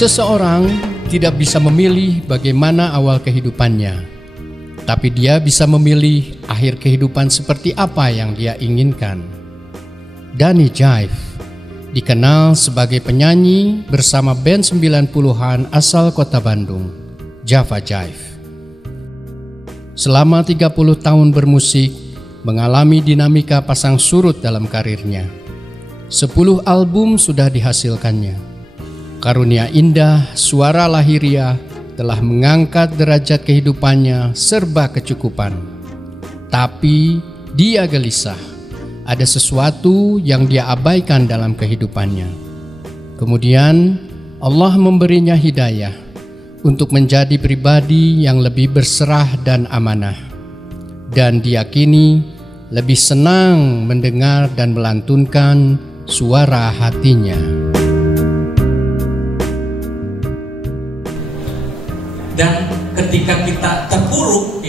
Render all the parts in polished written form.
Seseorang tidak bisa memilih bagaimana awal kehidupannya, tapi dia bisa memilih akhir kehidupan seperti apa yang dia inginkan. Danny Jive dikenal sebagai penyanyi bersama band 90-an asal kota Bandung, Java Jive. Selama 30 tahun bermusik, mengalami dinamika pasang surut dalam karirnya. 10 album sudah dihasilkannya. Karunia indah, suara lahiriah telah mengangkat derajat kehidupannya serba kecukupan. Tapi dia gelisah, ada sesuatu yang dia abaikan dalam kehidupannya. Kemudian Allah memberinya hidayah untuk menjadi pribadi yang lebih berserah dan amanah. Dan dia kini lebih senang mendengar dan melantunkan suara hatinya. Dan ketika kita terpuruk,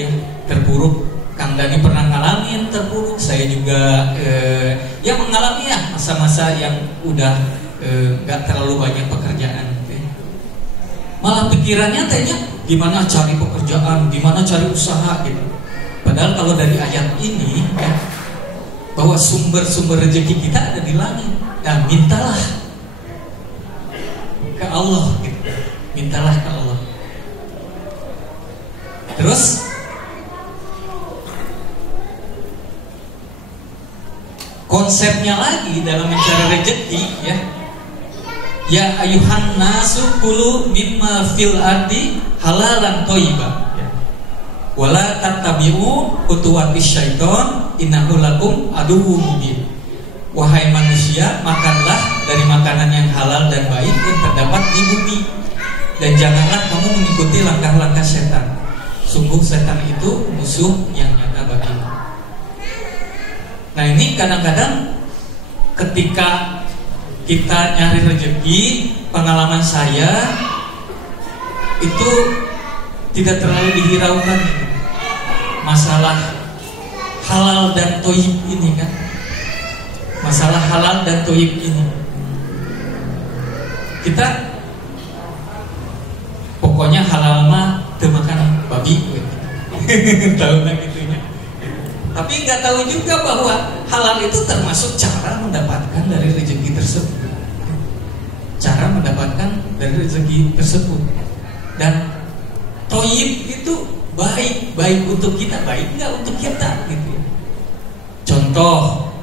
Kang Dani pernah ngalamin terpuruk, saya juga mengalami masa-masa yang udah gak terlalu banyak pekerjaan. Malah pikirannya tanya gimana cari pekerjaan, gimana cari usaha gitu. Padahal kalau dari ayat ini bahwa sumber-sumber rezeki kita ada di langit. Dan mintalah ke Allah gitu. Mintalah ke Allah. Terus konsepnya lagi dalam mencari rezeki ya ayuhan nasu kulu mimma fil ardi halalan thayyiban wala tattabi'u khutuwatis syaiton innahu lakum aduwwum mubin. Wahai manusia, makanlah dari makanan yang halal dan baik yang terdapat di bumi, dan janganlah kamu mengikuti langkah-langkah setan. Sungguh setan itu musuh yang nyata bagimu. Nah ini kadang-kadang ketika kita nyari rezeki, pengalaman saya itu tidak terlalu dihiraukan gitu. Masalah halal dan toyib ini kan. Masalah halal dan toyib ini. Kita pokoknya halal mah makan babi tahu nggak gitunya. Tapi nggak tahu juga bahwa halal itu termasuk cara mendapatkan dari rezeki tersebut. Cara mendapatkan dari rezeki tersebut. Dan toyib itu baik untuk kita, baik nggak untuk kita gitu ya. Contoh,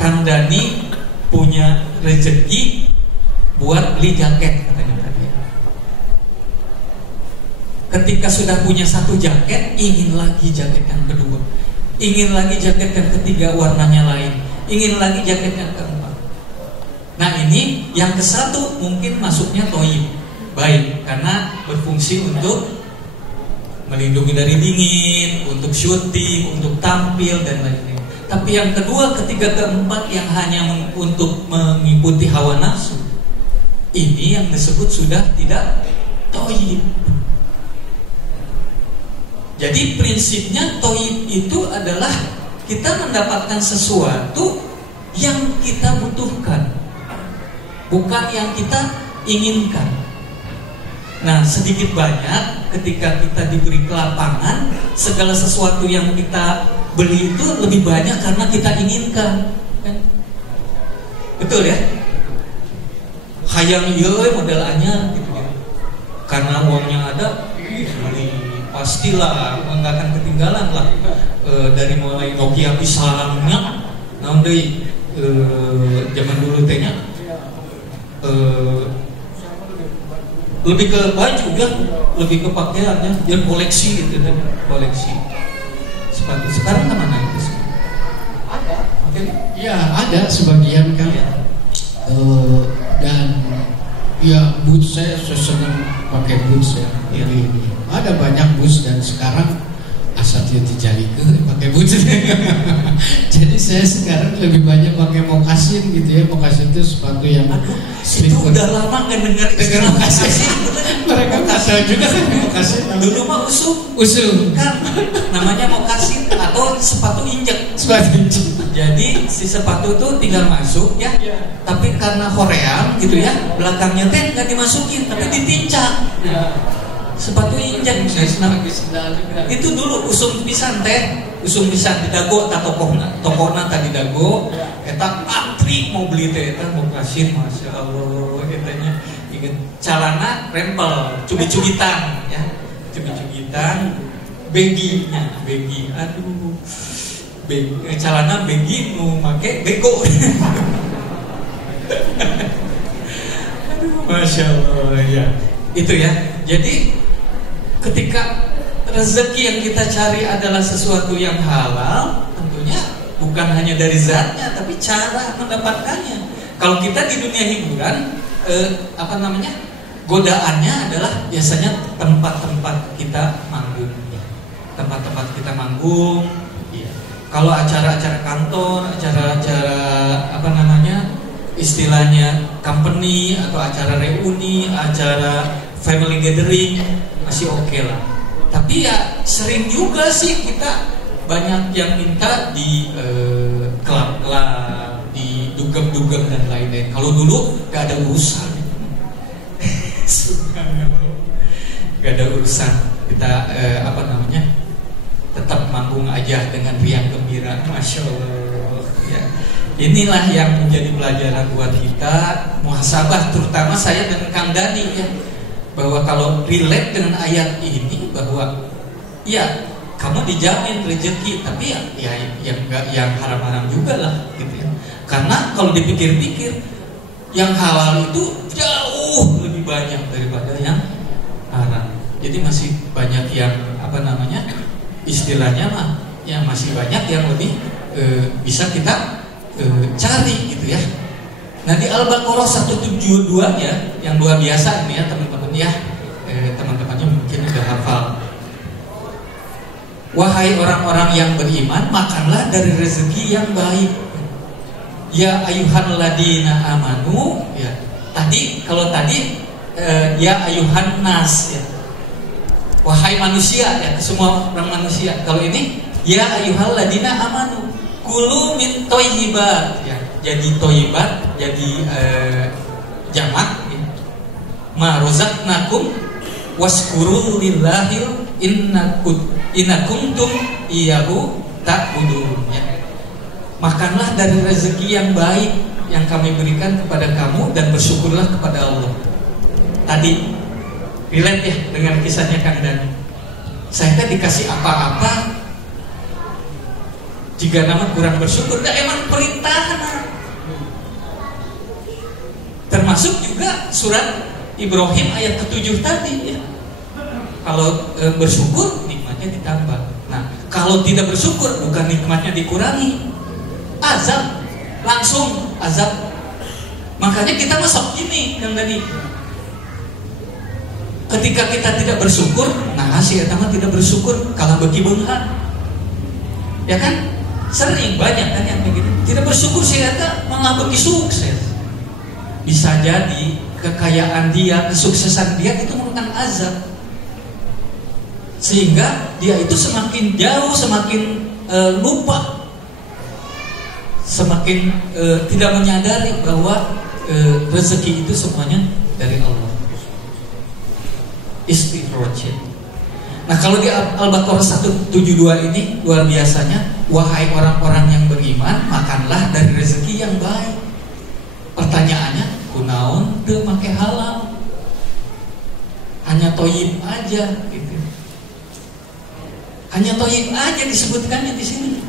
Kang Dani punya rezeki buat beli jaket katanya tadi. Ketika sudah punya satu jaket, ingin lagi jaket yang kedua, ingin lagi jaket yang ketiga warnanya lain, ingin lagi jaket yang keempat. Nah ini yang ke-1 mungkin masuknya toyib, baik karena berfungsi untuk melindungi dari dingin, untuk syuting, untuk tampil dan lain-lain. Tapi yang kedua, ketiga, keempat yang hanya untuk mengikuti hawa nafsu, ini yang disebut sudah tidak toyib. Jadi prinsipnya toyib itu adalah kita mendapatkan sesuatu yang kita butuhkan, bukan yang kita inginkan. Nah sedikit banyak ketika kita diberi kelapangan, segala sesuatu yang kita beli itu lebih banyak karena kita inginkan kan? Betul ya? Hayang ieu model anyar gitu ya. Karena uangnya ada, pastilah nggak akan ketinggalan lah. Dari mulai Nokia pisannya, namun dari zaman dulu tehnya lebih ke baju ya, lebih ke pakaiannya, dia koleksi gitu kan, koleksi sepatu. Sekarang kemana itu? Ada, ya ada sebagian kan. Dan ya boots saya senang pakai boots ya. Jadi ada banyak boots dan sekarang asal dia dijalikeun pakai boots. Jadi saya sekarang lebih banyak pakai mokasin gitu ya. Mokasin itu sepatu yang itu udah lama nggak dengar mokasin. Mereka nggak tahu juga mokasin. Dulu mah usum kan namanya mokasin. atau sepatu injek. Jadi si sepatu tuh tinggal masuk ya. Tapi karena hoream gitu ya, belakangnya teh nggak dimasukin, tapi ditincak. Sepatu injek. Itu dulu usum pisan di dago tak tokona tak di dago. Eta antri mau beli teh, eta mau kasih, masya Allah, katanya inget calana rempel, cubit-cubitan ya, cubit-cubitan, begi, aduh, calana begi mau make bego, aduh, masya Allah ya, itu ya. Jadi ketika rezeki yang kita cari adalah sesuatu yang halal, tentunya bukan hanya dari zatnya, tapi cara mendapatkannya. Kalau kita di dunia hiburan, godaannya adalah biasanya tempat-tempat kita manggung. Tempat-tempat kita manggung. Ya. Kalau acara-acara kantor, acara-acara istilahnya company atau acara reuni, acara family gathering masih oke lah. Tapi ya sering juga sih kita banyak yang minta di klub-klub, di dugem-dugem dan lain-lain. Kalau dulu gak ada urusan, gak ada urusan. Kita tetap manggung aja dengan riang gembira, masya Allah. Ya. Inilah yang menjadi pelajaran buat kita muhasabah, terutama saya dan Kang Dani ya, bahwa kalau relate dengan ayat ini bahwa ya kamu dijamin rezeki, tapi yang haram-haram juga lah gitu ya. Karena kalau dipikir-pikir yang halal itu jauh lebih banyak daripada yang haram. Jadi masih banyak yang istilahnya mah ya masih banyak yang lebih bisa kita cari gitu ya. Nah di Al-Baqarah 172 ya, yang luar biasa ini ya teman-teman ya, teman-temannya mungkin udah hafal. Wahai orang-orang yang beriman, makanlah dari rezeki yang baik. Ya ayuhan ladina amanu ya. Kalau tadi ya ayuhan nas ya. Wahai manusia ya, semua orang manusia. Kalau ini ya ayuhal ladina amanu kulu min thayyibat ya. Jadi thayyibat jadi jamak ya. Ma razaqnakum waskuru lillahi innakuntum iyyahu ta'budun ya. Makanlah dari rezeki yang baik yang kami berikan kepada kamu dan bersyukurlah kepada Allah. Tadi relate ya dengan kisahnya Kang Dani. Saya tadi dikasih apa-apa jika nama kurang bersyukur, dah emang perintahan. Termasuk juga surat Ibrahim ayat ke-7 tadi ya. Kalau bersyukur nikmatnya ditambah. Nah, kalau tidak bersyukur bukan nikmatnya dikurangi, azab, langsung azab. Makanya kita masuk gini Kang Dani. Ketika kita tidak bersyukur, nah si eta mah tidak bersyukur kalah bagi beunghar. Ya kan? Sering banyak kan yang begitu. Tidak bersyukur si eta malah bagi sukses. Bisa jadi kekayaan dia, kesuksesan dia itu merupakan azab. Sehingga dia itu semakin jauh, semakin lupa, semakin tidak menyadari bahwa rezeki itu semuanya dari Allah. Istighfar. Nah kalau di Al-Baqarah 172 ini luar biasanya, wahai orang-orang yang beriman, makanlah dari rezeki yang baik. Pertanyaannya, kunaon teu make halal? Hanya toyib aja gitu. Hanya toyib aja disebutkannya di sini.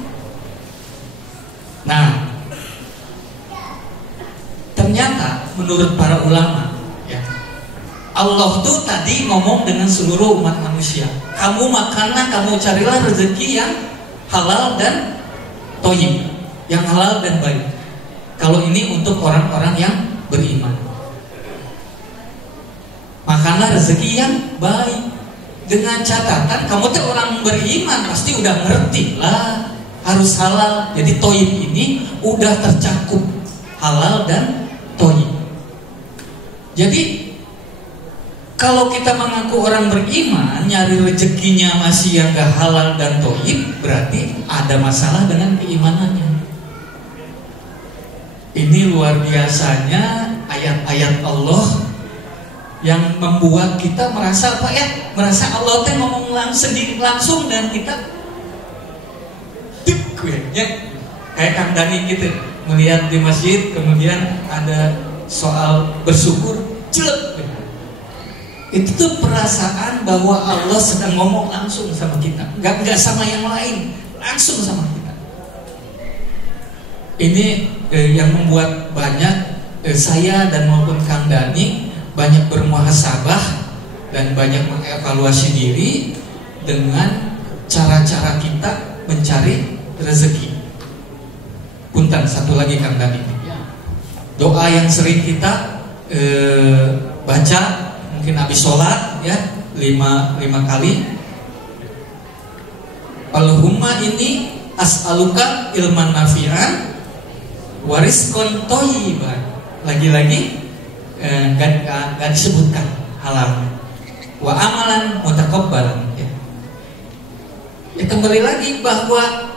Nah, ternyata menurut para ulama Allah tuh tadi ngomong dengan seluruh umat manusia. Kamu makanlah, kamu carilah rezeki yang halal dan thayyib, yang halal dan baik. Kalau ini untuk orang-orang yang beriman. Makanlah rezeki yang baik. Dengan catatan kamu tuh orang beriman pasti udah ngerti lah harus halal. Jadi thayyib ini udah tercakup halal dan thayyib. Jadi Kalau kita mengaku orang beriman, nyari rezekinya masih yang gak halal dan toib, berarti ada masalah dengan keimanannya. Ini luar biasanya ayat-ayat Allah yang membuat kita merasa apa ya? Merasa Allah teh ngomong langsung dan kita ya. Kayak Kang Dani gitu, melihat di masjid kemudian ada soal bersyukur, jelek. Itu tuh perasaan bahwa Allah sedang ngomong langsung sama kita, nggak sama yang lain, langsung sama kita. Ini yang membuat banyak saya dan maupun Kang Dani banyak bermuhasabah dan banyak mengevaluasi diri dengan cara-cara kita mencari rezeki. Punten, satu lagi Kang Dani, doa yang sering kita baca mungkin habis sholat ya 5 kali. Allahumma ini as'aluka ilman nafi'an warizqan thayyiban. Lagi-lagi gak disebutkan halal. Wa amalan mutaqabbalan ya. Ya kembali lagi bahwa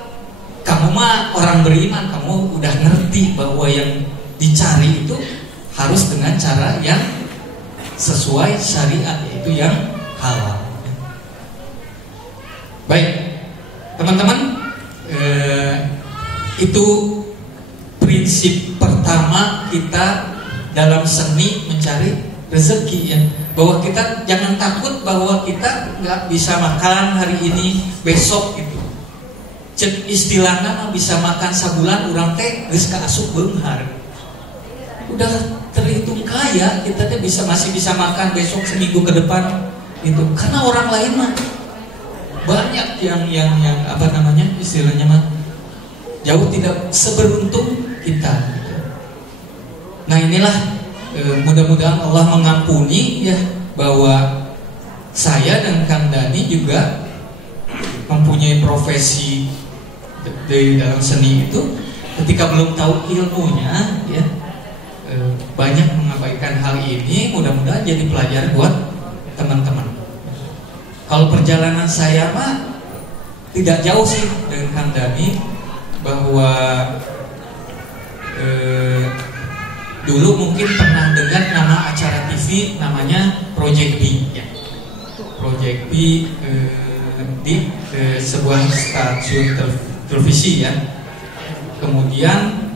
kamu mah orang beriman, kamu udah ngerti bahwa yang dicari itu harus dengan cara yang sesuai syariat, yaitu yang halal. Baik, teman-teman, itu prinsip pertama kita dalam seni mencari rezeki ya. Bahwa kita jangan takut bahwa kita nggak bisa makan hari ini, besok gitu. Cek istilahnya mah bisa makan sabulan, urang teh geus kaasup beunghar. Udah terhitung kaya, kita tuh masih bisa makan besok, seminggu ke depan gitu. Karena orang lain mah banyak yang apa namanya istilahnya mah jauh tidak seberuntung kita gitu. Nah inilah mudah-mudahan Allah mengampuni ya, bahwa saya dan Kang Dani juga mempunyai profesi di dalam seni itu, ketika belum tahu ilmunya ya, banyak mengabaikan hal ini. Mudah-mudahan jadi pelajaran buat teman-teman. Kalau perjalanan saya mah tidak jauh sih dengan Kang Dani, bahwa dulu mungkin pernah dengar nama acara TV namanya Project B ya. Project B di sebuah stasiun televisi ya. Kemudian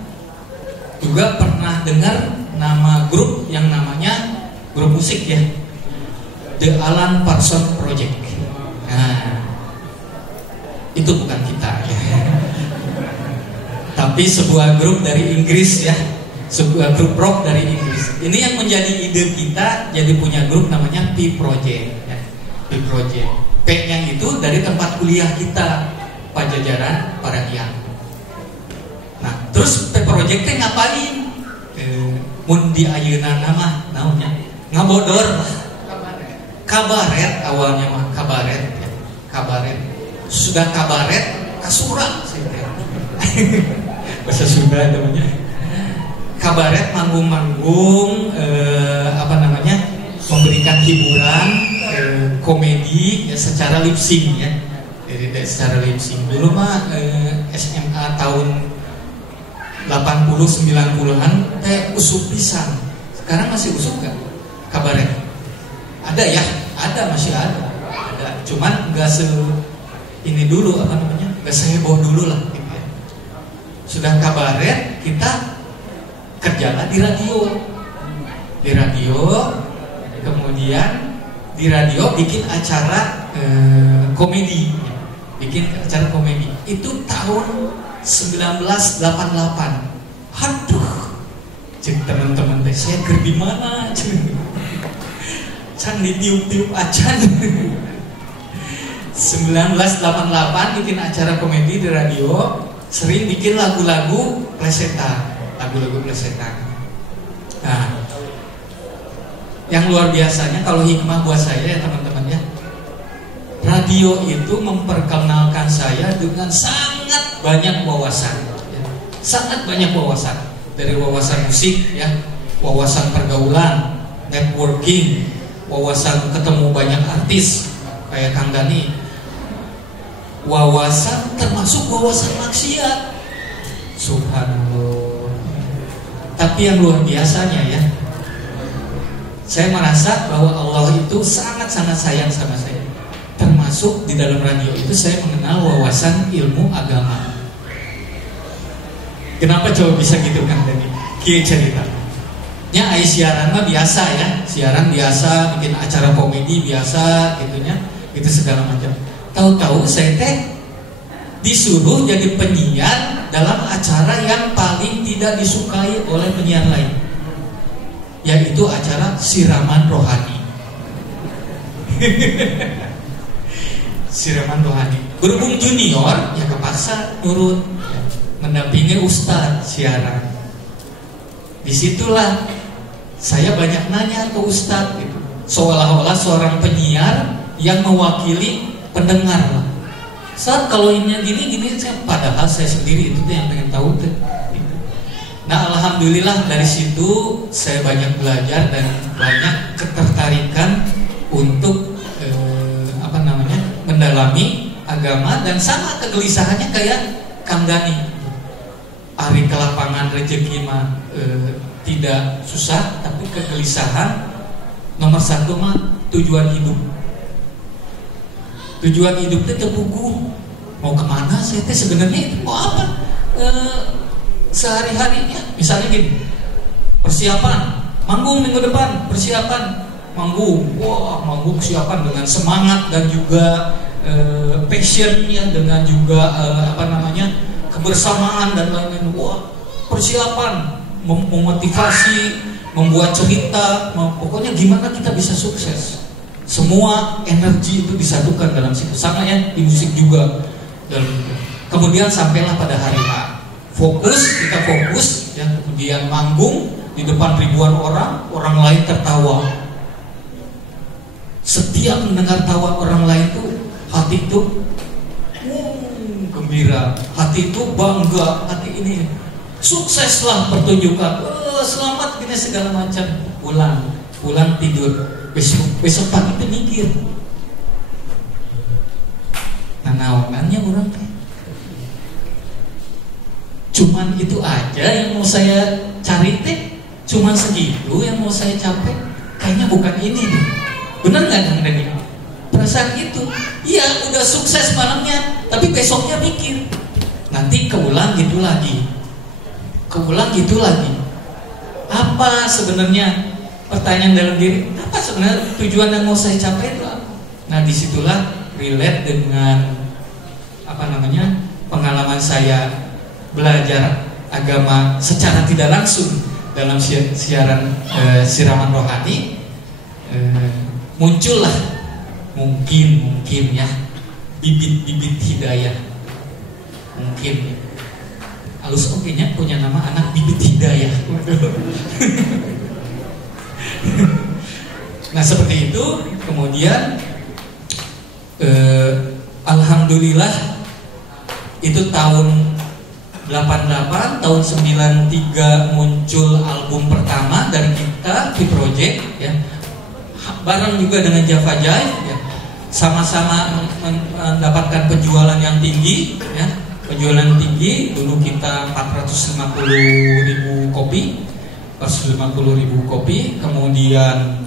juga pernah dengar nama grup yang namanya grup musik ya, The Alan Parsons Project. Nah, itu bukan kita ya. Tapi sebuah grup dari Inggris ya, sebuah grup rock dari Inggris. Ini yang menjadi ide kita, jadi punya grup namanya P Project ya. P Project. P-nya itu dari tempat kuliah kita, Pajajaran Parahiang. Nah, terus P Project teh ngapain? Mun di ayeuna nama naonnya? Ngabodor lah. Kabaret awalnya mah kabaret ya. Kabaret. Sudah kabaret kasurang sih. Bahasa Sunda namanya. Kabaret manggung-manggung apa namanya? Memberikan hiburan komedi ya, secara lip sync ya. Jadi secara lip sync. Dulu mah SMA tahun 80-90-an teh usuk pisan. Sekarang masih usuk gak kabaret? Ada ya? Ada, masih ada. Ada. Cuman gak ini dulu apa namanya? Gak seheboh dulu lah gitu ya. Sudah kabaret, kita kerjalah di radio. Di radio, kemudian di radio bikin acara komedi. Bikin acara komedi. Itu tahun 1988. Aduh, cek teman-teman teh, saya ker di mana? Can ditiup-tiup acan. 1988 bikin acara komedi di radio, sering bikin lagu-lagu plesetan, lagu-lagu plesetan. Nah, yang luar biasanya kalau hikmah buat saya ya teman-teman ya, radio itu memperkenalkan saya dengan sangat banyak wawasan ya. Sangat banyak wawasan. Dari wawasan musik ya, wawasan pergaulan, networking, wawasan ketemu banyak artis kayak Kang Dani, wawasan termasuk wawasan maksiat. Subhanallah. Tapi yang luar biasanya ya, saya merasa bahwa Allah itu sangat-sangat sayang sama saya. Termasuk di dalam radio itu saya mengenal wawasan ilmu agama. Kenapa coba bisa gitu Kang Dani? Kia cerita. Ya, siaran mah biasa ya, siaran biasa, bikin acara komedi biasa, gitunya, gitu segala macam. Tahu-tahu saya disuruh jadi penyiar dalam acara yang paling tidak disukai oleh penyiar lain, yaitu acara siraman rohani. Siraman rohani. Berhubung junior, ya kepaksa nurut, mendampingi ustadz siaran. Disitulah saya banyak nanya ke ustadz gitu, seolah-olah seorang penyiar yang mewakili pendengar lah. Saat kalau ini gini, padahal saya sendiri itu tuh yang pengen tahu tuh. Nah, alhamdulillah dari situ saya banyak belajar dan banyak ketertarikan untuk mendalami agama, dan sama kegelisahannya kayak Kang Dani. Ari ke lapangan rezeki mah tidak susah, tapi kegelisahan nomor satu mah tujuan hidup. Tujuan hidup itu terbuku. Mau kemana saya sebenarnya itu mau apa? Sehari-harinya misalnya gini, persiapan manggung minggu depan, persiapan manggung, wah manggung siapan dengan semangat dan juga passionnya, dengan juga kebersamaan dan lain-lain. Wah, persiapan memotivasi, membuat cerita, pokoknya gimana kita bisa sukses. Semua energi itu disatukan dalam situ. Sama ya di musik juga. Dan kemudian sampailah pada hari H. Kita fokus, ya, kemudian manggung di depan ribuan orang lain tertawa. Setiap mendengar tawa orang lain tuh hati itu gembira, hati itu bangga, hati ini sukseslah pertunjukan, selamat gini segala macam. Pulang tidur. Besok pagi itu mikir, nah nawangannya orang cuman itu aja yang mau saya cari cuman segitu yang mau saya capai, kayaknya bukan ini nih. Bener nggak Kang Dani? Perasaan itu, iya udah sukses malamnya, tapi besoknya mikir, nanti keulang gitu lagi. Apa sebenarnya? Pertanyaan dalam diri, apa sebenarnya tujuan yang mau saya capai itu apa? Nah, disitulah relate dengan pengalaman saya belajar agama secara tidak langsung dalam siaran siraman rohani. Muncullah mungkin ya bibit-bibit hidayah. Mungkin halus oke-nya punya nama anak bibit hidayah. Nah seperti itu. Kemudian alhamdulillah itu tahun 88, tahun 93 muncul album pertama dari kita di Project ya. Bareng juga dengan Java Jive ya. Sama-sama mendapatkan penjualan yang tinggi ya. Penjualan tinggi, dulu kita 450.000 kopi, 450.000 kopi, kemudian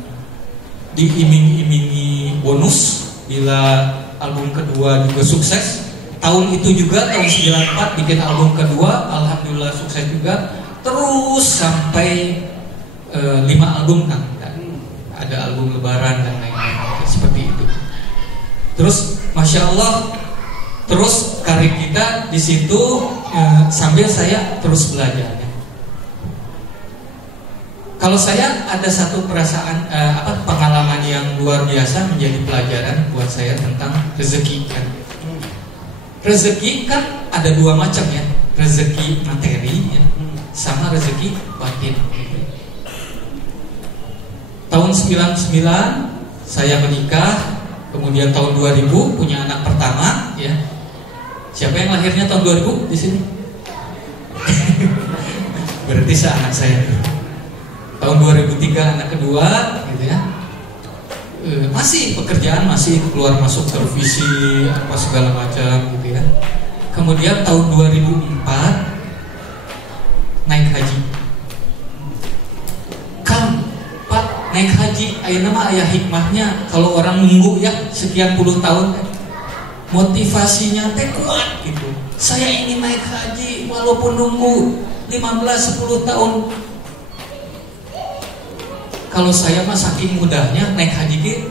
diiming-imingi bonus bila album kedua juga sukses. Tahun itu juga tahun 94 bikin album kedua, alhamdulillah sukses juga. Terus sampai 5 album kan, ada album Lebaran dan lain-lain seperti itu. Terus Masya Allah, terus karir kita di situ sambil saya terus belajar. Kalau saya ada satu perasaan pengalaman yang luar biasa menjadi pelajaran buat saya tentang rezeki kan. Rezeki kan ada dua macam ya, rezeki materi ya, sama rezeki batin. Tahun 99 saya menikah, kemudian tahun 2000 punya anak pertama ya. Siapa yang lahirnya tahun 2000 di sini? Berarti seanak saya. Tahun 2003 anak kedua gitu ya. masih pekerjaan, masih keluar masuk televisi apa segala macam gitu ya. Kemudian tahun 2004 naik haji. Kang, Pak, naik haji ayeuna mah aya hikmahnya. Kalau orang nunggu ya sekian puluh tahun, motivasinya teh kuat gitu. Saya ingin naik haji walaupun nunggu 15-10 tahun. Kalau saya mah saking mudahnya naik haji gitu,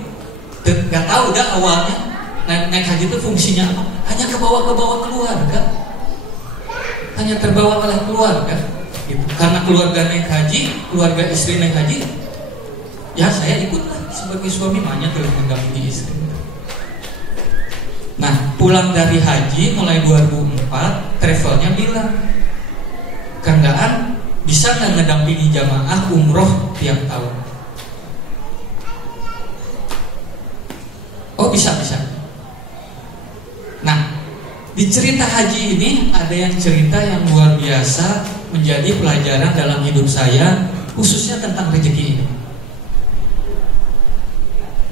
nggak tahu dah awalnya naik haji itu fungsinya apa? Hanya ke bawah keluarga, hanya terbawa oleh keluarga. Gitu. Karena keluarga naik haji, keluarga istri naik haji, ya saya ikutlah sebagai suami, makanya terus mendampingi istri. Nah, pulang dari haji mulai 2004, travelnya bilang, Kang Daan bisa nggak ngedampingi jamaah umroh tiap tahun? Oh bisa. Nah, di cerita haji ini ada yang cerita yang luar biasa menjadi pelajaran dalam hidup saya, khususnya tentang rezeki ini.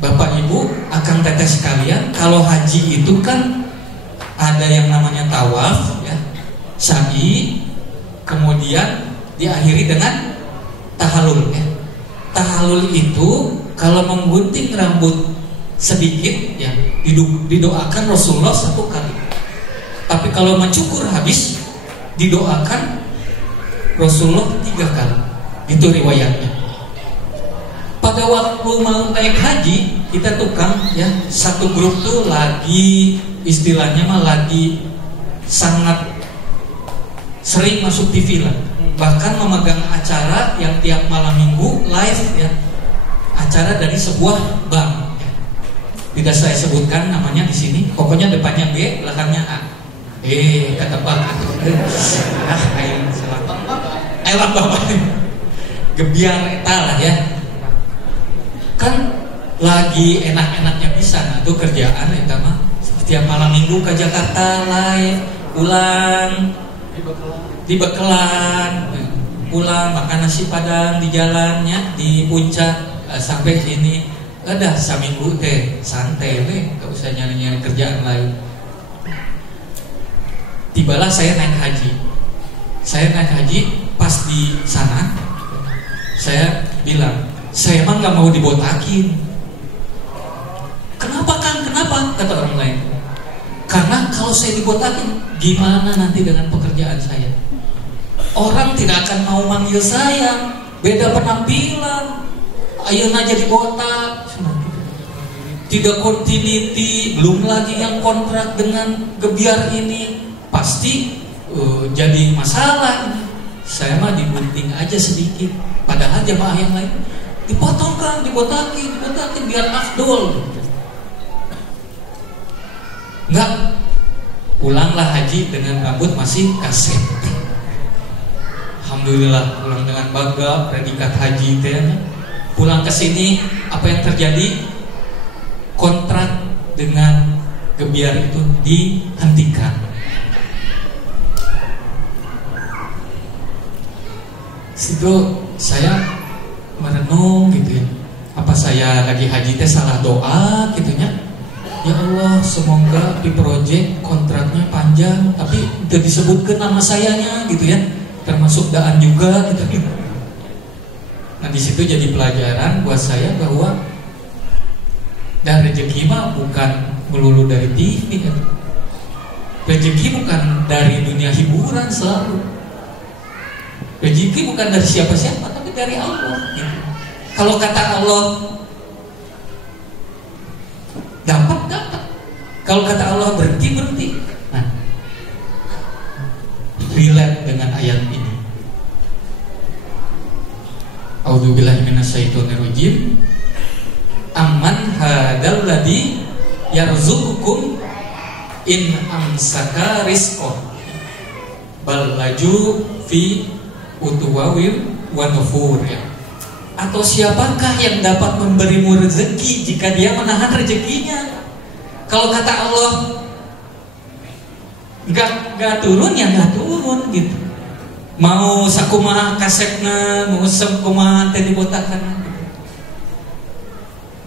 Bapak Ibu, akang teteh sekalian, kalau haji itu kan ada yang namanya tawaf, ya, sa'i, kemudian diakhiri dengan tahallul. Ya. Tahallul itu kalau menggunting rambut sedikit, ya, didoakan Rasulullah 1 kali. Tapi kalau mencukur habis, didoakan Rasulullah 3 kali. Itu riwayatnya. Pada waktu mau naik haji, kita tukang ya, satu grup tuh lagi istilahnya mah lagi sangat sering masuk TV lah. Bahkan memegang acara yang tiap malam minggu live ya, acara dari sebuah bank. Tidak saya sebutkan namanya di sini. Pokoknya depannya B, belakangnya A. Kata Pak. Ayo Bapak. Gebiar eta lah ya. Kan lagi enak-enaknya pisan atuh kerjaan eta mah. Setiap malam minggu ke Jakarta live, pulang di Bekelan, pulang makan nasi padang di jalannya di puncak sampai sini. Ada saminggu teh santai we, gak usah nyari-nyari kerjaan lain. Tibalah saya naik haji. Saya naik haji pas di sana, saya bilang, saya emang gak mau dibotakin. Kenapa Kang? Kenapa? Kata orang lain. Karena kalau saya dibotakin, gimana nanti dengan pekerjaan saya? Orang tidak akan mau manggil saya, beda penampilan. Ayeuna jadi botak, tidak continuity, belum lagi yang kontrak dengan gebiar ini, pasti jadi masalah. Saya mah digunting aja sedikit, padahal jamaah yang lain dipotong kan, dibotakin biar afdol. Enggak, pulanglah haji dengan rambut masih kaset. Alhamdulillah pulang dengan bangga, predikat haji teh. Pulang ke sini, apa yang terjadi? Kontrak dengan gebiar itu dihentikan. Situ saya merenung gitu ya. Apa saya lagi haji teh salah doa gitunya? Ya Allah, semoga di proyek kontraknya panjang, tapi udah disebutkan nama sayanya gitu ya. Termasuk Daan juga gitu. Nah di situ jadi pelajaran buat saya bahwa dan rezeki mah bukan melulu dari TV kan. Rezeki bukan dari dunia hiburan selalu. Rezeki bukan dari siapa-siapa, tapi dari Allah. Gitu. Kalau kata Allah dapat. Kalau kata Allah berhenti. Nah, relate dengan ayat ini. A'udzubillahi minasyaitonirrajim. Amman hadal ladzi yarzuqukum in amsaka rizqah bal laju fi utwawil wa nufur ya. Atau siapakah yang dapat memberimu rezeki jika dia menahan rezekinya? Kalau kata Allah enggak turun ya enggak turun gitu. Mau sakumaha kasetna, mau sakumaha teh dibotakan.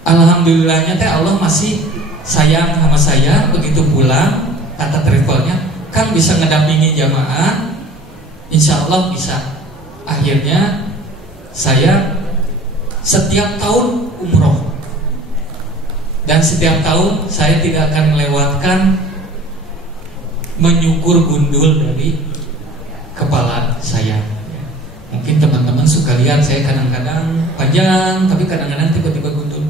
alhamdulillahnya teh Allah masih sayang sama saya. Begitu pulang kata travelnya, Kang bisa ngedampingi jamaah, insya Allah bisa. Akhirnya saya setiap tahun umroh, dan setiap tahun saya tidak akan melewatkan menyukur gundul dari kepala saya. Mungkin teman-teman suka lihat saya kadang-kadang panjang, tapi kadang-kadang tiba-tiba gundul.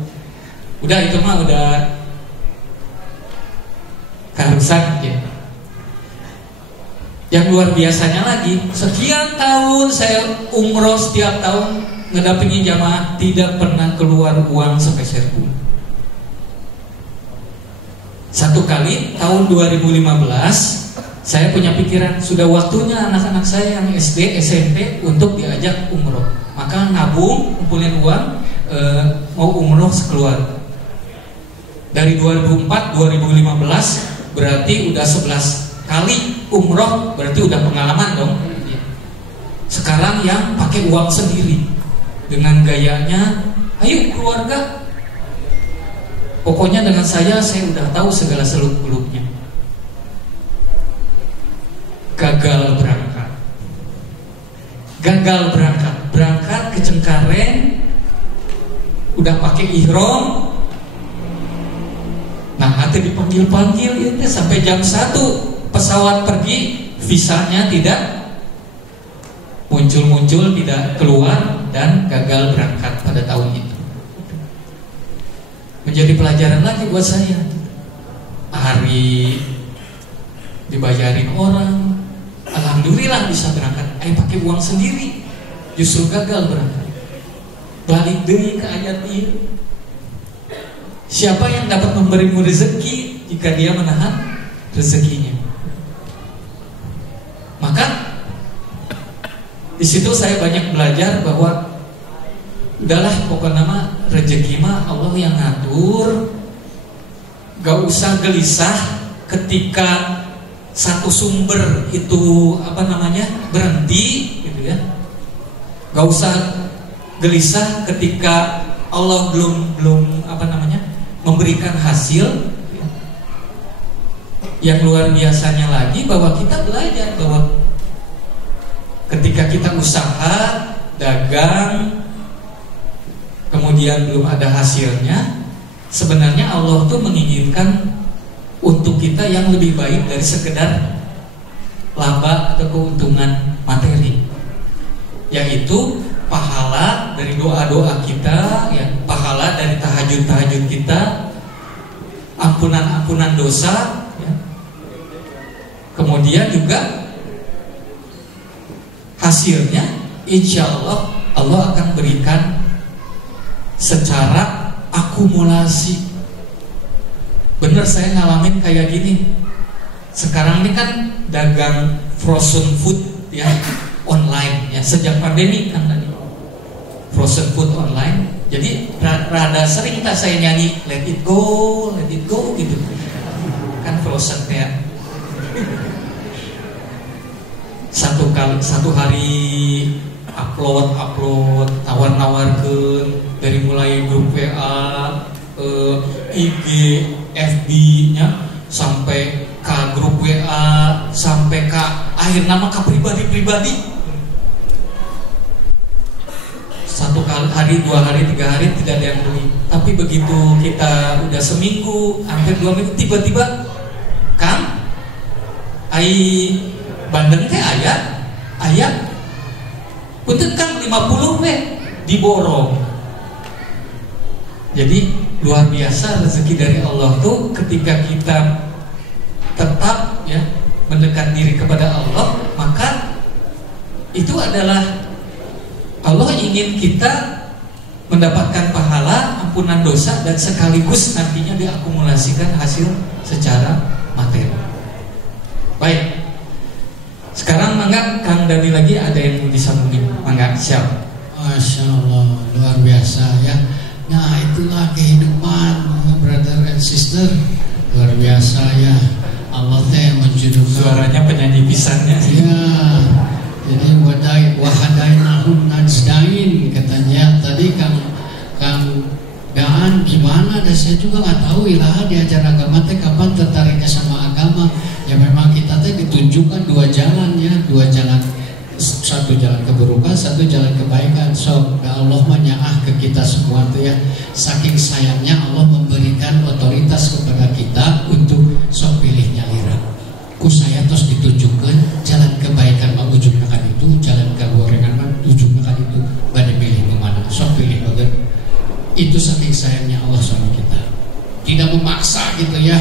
Udah itu mah udah keharusan ya. Yang luar biasanya lagi, sekian tahun saya umroh, setiap tahun ngedampingi jamaah, tidak pernah keluar uang sepeser pun. Satu kali tahun 2015 saya punya pikiran, sudah waktunya anak-anak saya yang SD, SMP untuk diajak umroh. Maka nabung, kumpulin uang, mau umroh sekeluarga. Dari 2004, 2015 berarti udah 11 kali umroh, berarti udah pengalaman dong. Sekarang yang pakai uang sendiri, dengan gayanya, ayo keluarga. Pokoknya dengan saya udah tahu segala seluk-beluknya. Gagal berangkat ke Cengkareng, udah pakai ihram. Nah, hati dipanggil-panggil itu sampai jam 1 pesawat pergi, visanya tidak muncul, tidak keluar, dan gagal berangkat pada tahun itu. Menjadi pelajaran lagi buat saya. Hari dibayarin orang, alhamdulillah bisa berangkat. Pakai uang sendiri, justru gagal berangkat. Balik deui ke ayat ini. Siapa yang dapat memberimu rezeki jika dia menahan rezekinya? Maka di situ saya banyak belajar bahwa udahlah, pokoknya mah rezeki mah Allah yang ngatur. Gak usah gelisah ketika satu sumber itu berhenti gitu ya. Gak usah gelisah ketika Allah belum memberikan hasil. Yang luar biasanya lagi bahwa kita belajar bahwa ketika kita usaha, dagang, kemudian belum ada hasilnya, sebenarnya Allah tuh menginginkan untuk kita yang lebih baik dari sekedar laba atau keuntungan materi, yaitu pahala dari doa-doa kita, ya, pahala dari tahajud-tahajud kita, ampunan-ampunan dosa, ya. Kemudian juga hasilnya insya Allah Allah akan berikan secara akumulasi. Bener, saya ngalamin kayak gini. Sekarang ini kan dagang frozen food ya, online ya, sejak pandemi kan tadi frozen food online. Jadi rada sering tak saya nyanyi let it go gitu kan, frozen kayak satu hari upload nawar-nawarkeun dari mulai grup WA, IG, FB-nya sampai ke grup WA, sampai ke akhir nama ke pribadi. Satu hari, 2 hari, 3 hari tidak ada yang beli. Tapi begitu kita udah seminggu, hampir 2 minggu, tiba-tiba Kang, bandeng teh ayat punten Kang 50 diborong. Jadi luar biasa rezeki dari Allah tuh ketika kita tetap ya mendekat diri kepada Allah, maka itu adalah Allah ingin kita mendapatkan pahala, ampunan dosa, dan sekaligus nantinya diakumulasikan hasil secara materi. Baik, sekarang mangga Kang Dani lagi ada yang mau disambungin, mangga siap. Masya Allah, luar biasa ya. Nah, itulah kehidupan brother and sister, luar biasa ya. Allah teh menjodohkan, suaranya penyanyi pisannya ya. Jadi wahadainahum najdain katanya tadi Kang pertanyaan gimana, dan saya juga nggak tahu ilah diajar agama teh kapan tertariknya sama agama. Ya memang kita teh ditunjukkan dua jalan ya, dua jalan, satu jalan keburukan, satu jalan kebaikan. So Allah menyaah ke kita semua tuh ya, saking sayangnya Allah memberikan otoritas kepada kita untuk sok pilih nyalira. Ku saya terus ditunjukkan jalan kebaikan mah ujungnya kan itu, jalan kegorengan mah ujungnya kan itu. Pada pilih kemana, sok pilih bagian. Itu saking sayangnya Allah sama kita. Tidak memaksa gitu ya.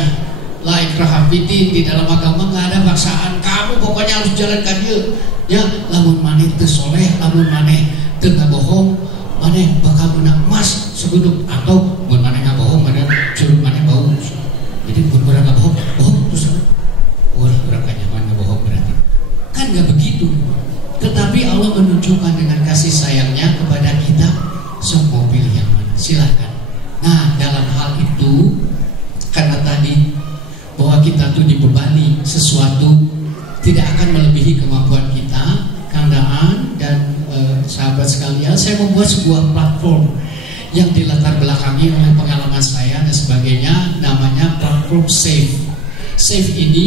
La ikraha fiddin, di dalam agama nggak ada paksaan. Kamu pokoknya harus jalan kadieu. Ya, lamun maneh teu soleh, lamun maneh teu ngabohong, maneh bakal menang emas seguduk. Atau mun maneh ngabohong, maneh curug maneh bau. Jadi mun urang ngabohong, bohong terus. Urang kanyaman ngabohong berarti. Kan nggak begitu. Tetapi Allah menunjukkan dengan kasih sayangnya kepada kita, sok mau pilih yang mana, silahkan. Nah, dalam hal itu, karena tadi bahwa kita tuh dibebani sesuatu tidak akan melebihi kemampuan kita, Kang Daan dan sahabat sekalian, saya membuat sebuah platform yang dilatar belakangi oleh pengalaman saya dan sebagainya, namanya platform SAVE. SAVE ini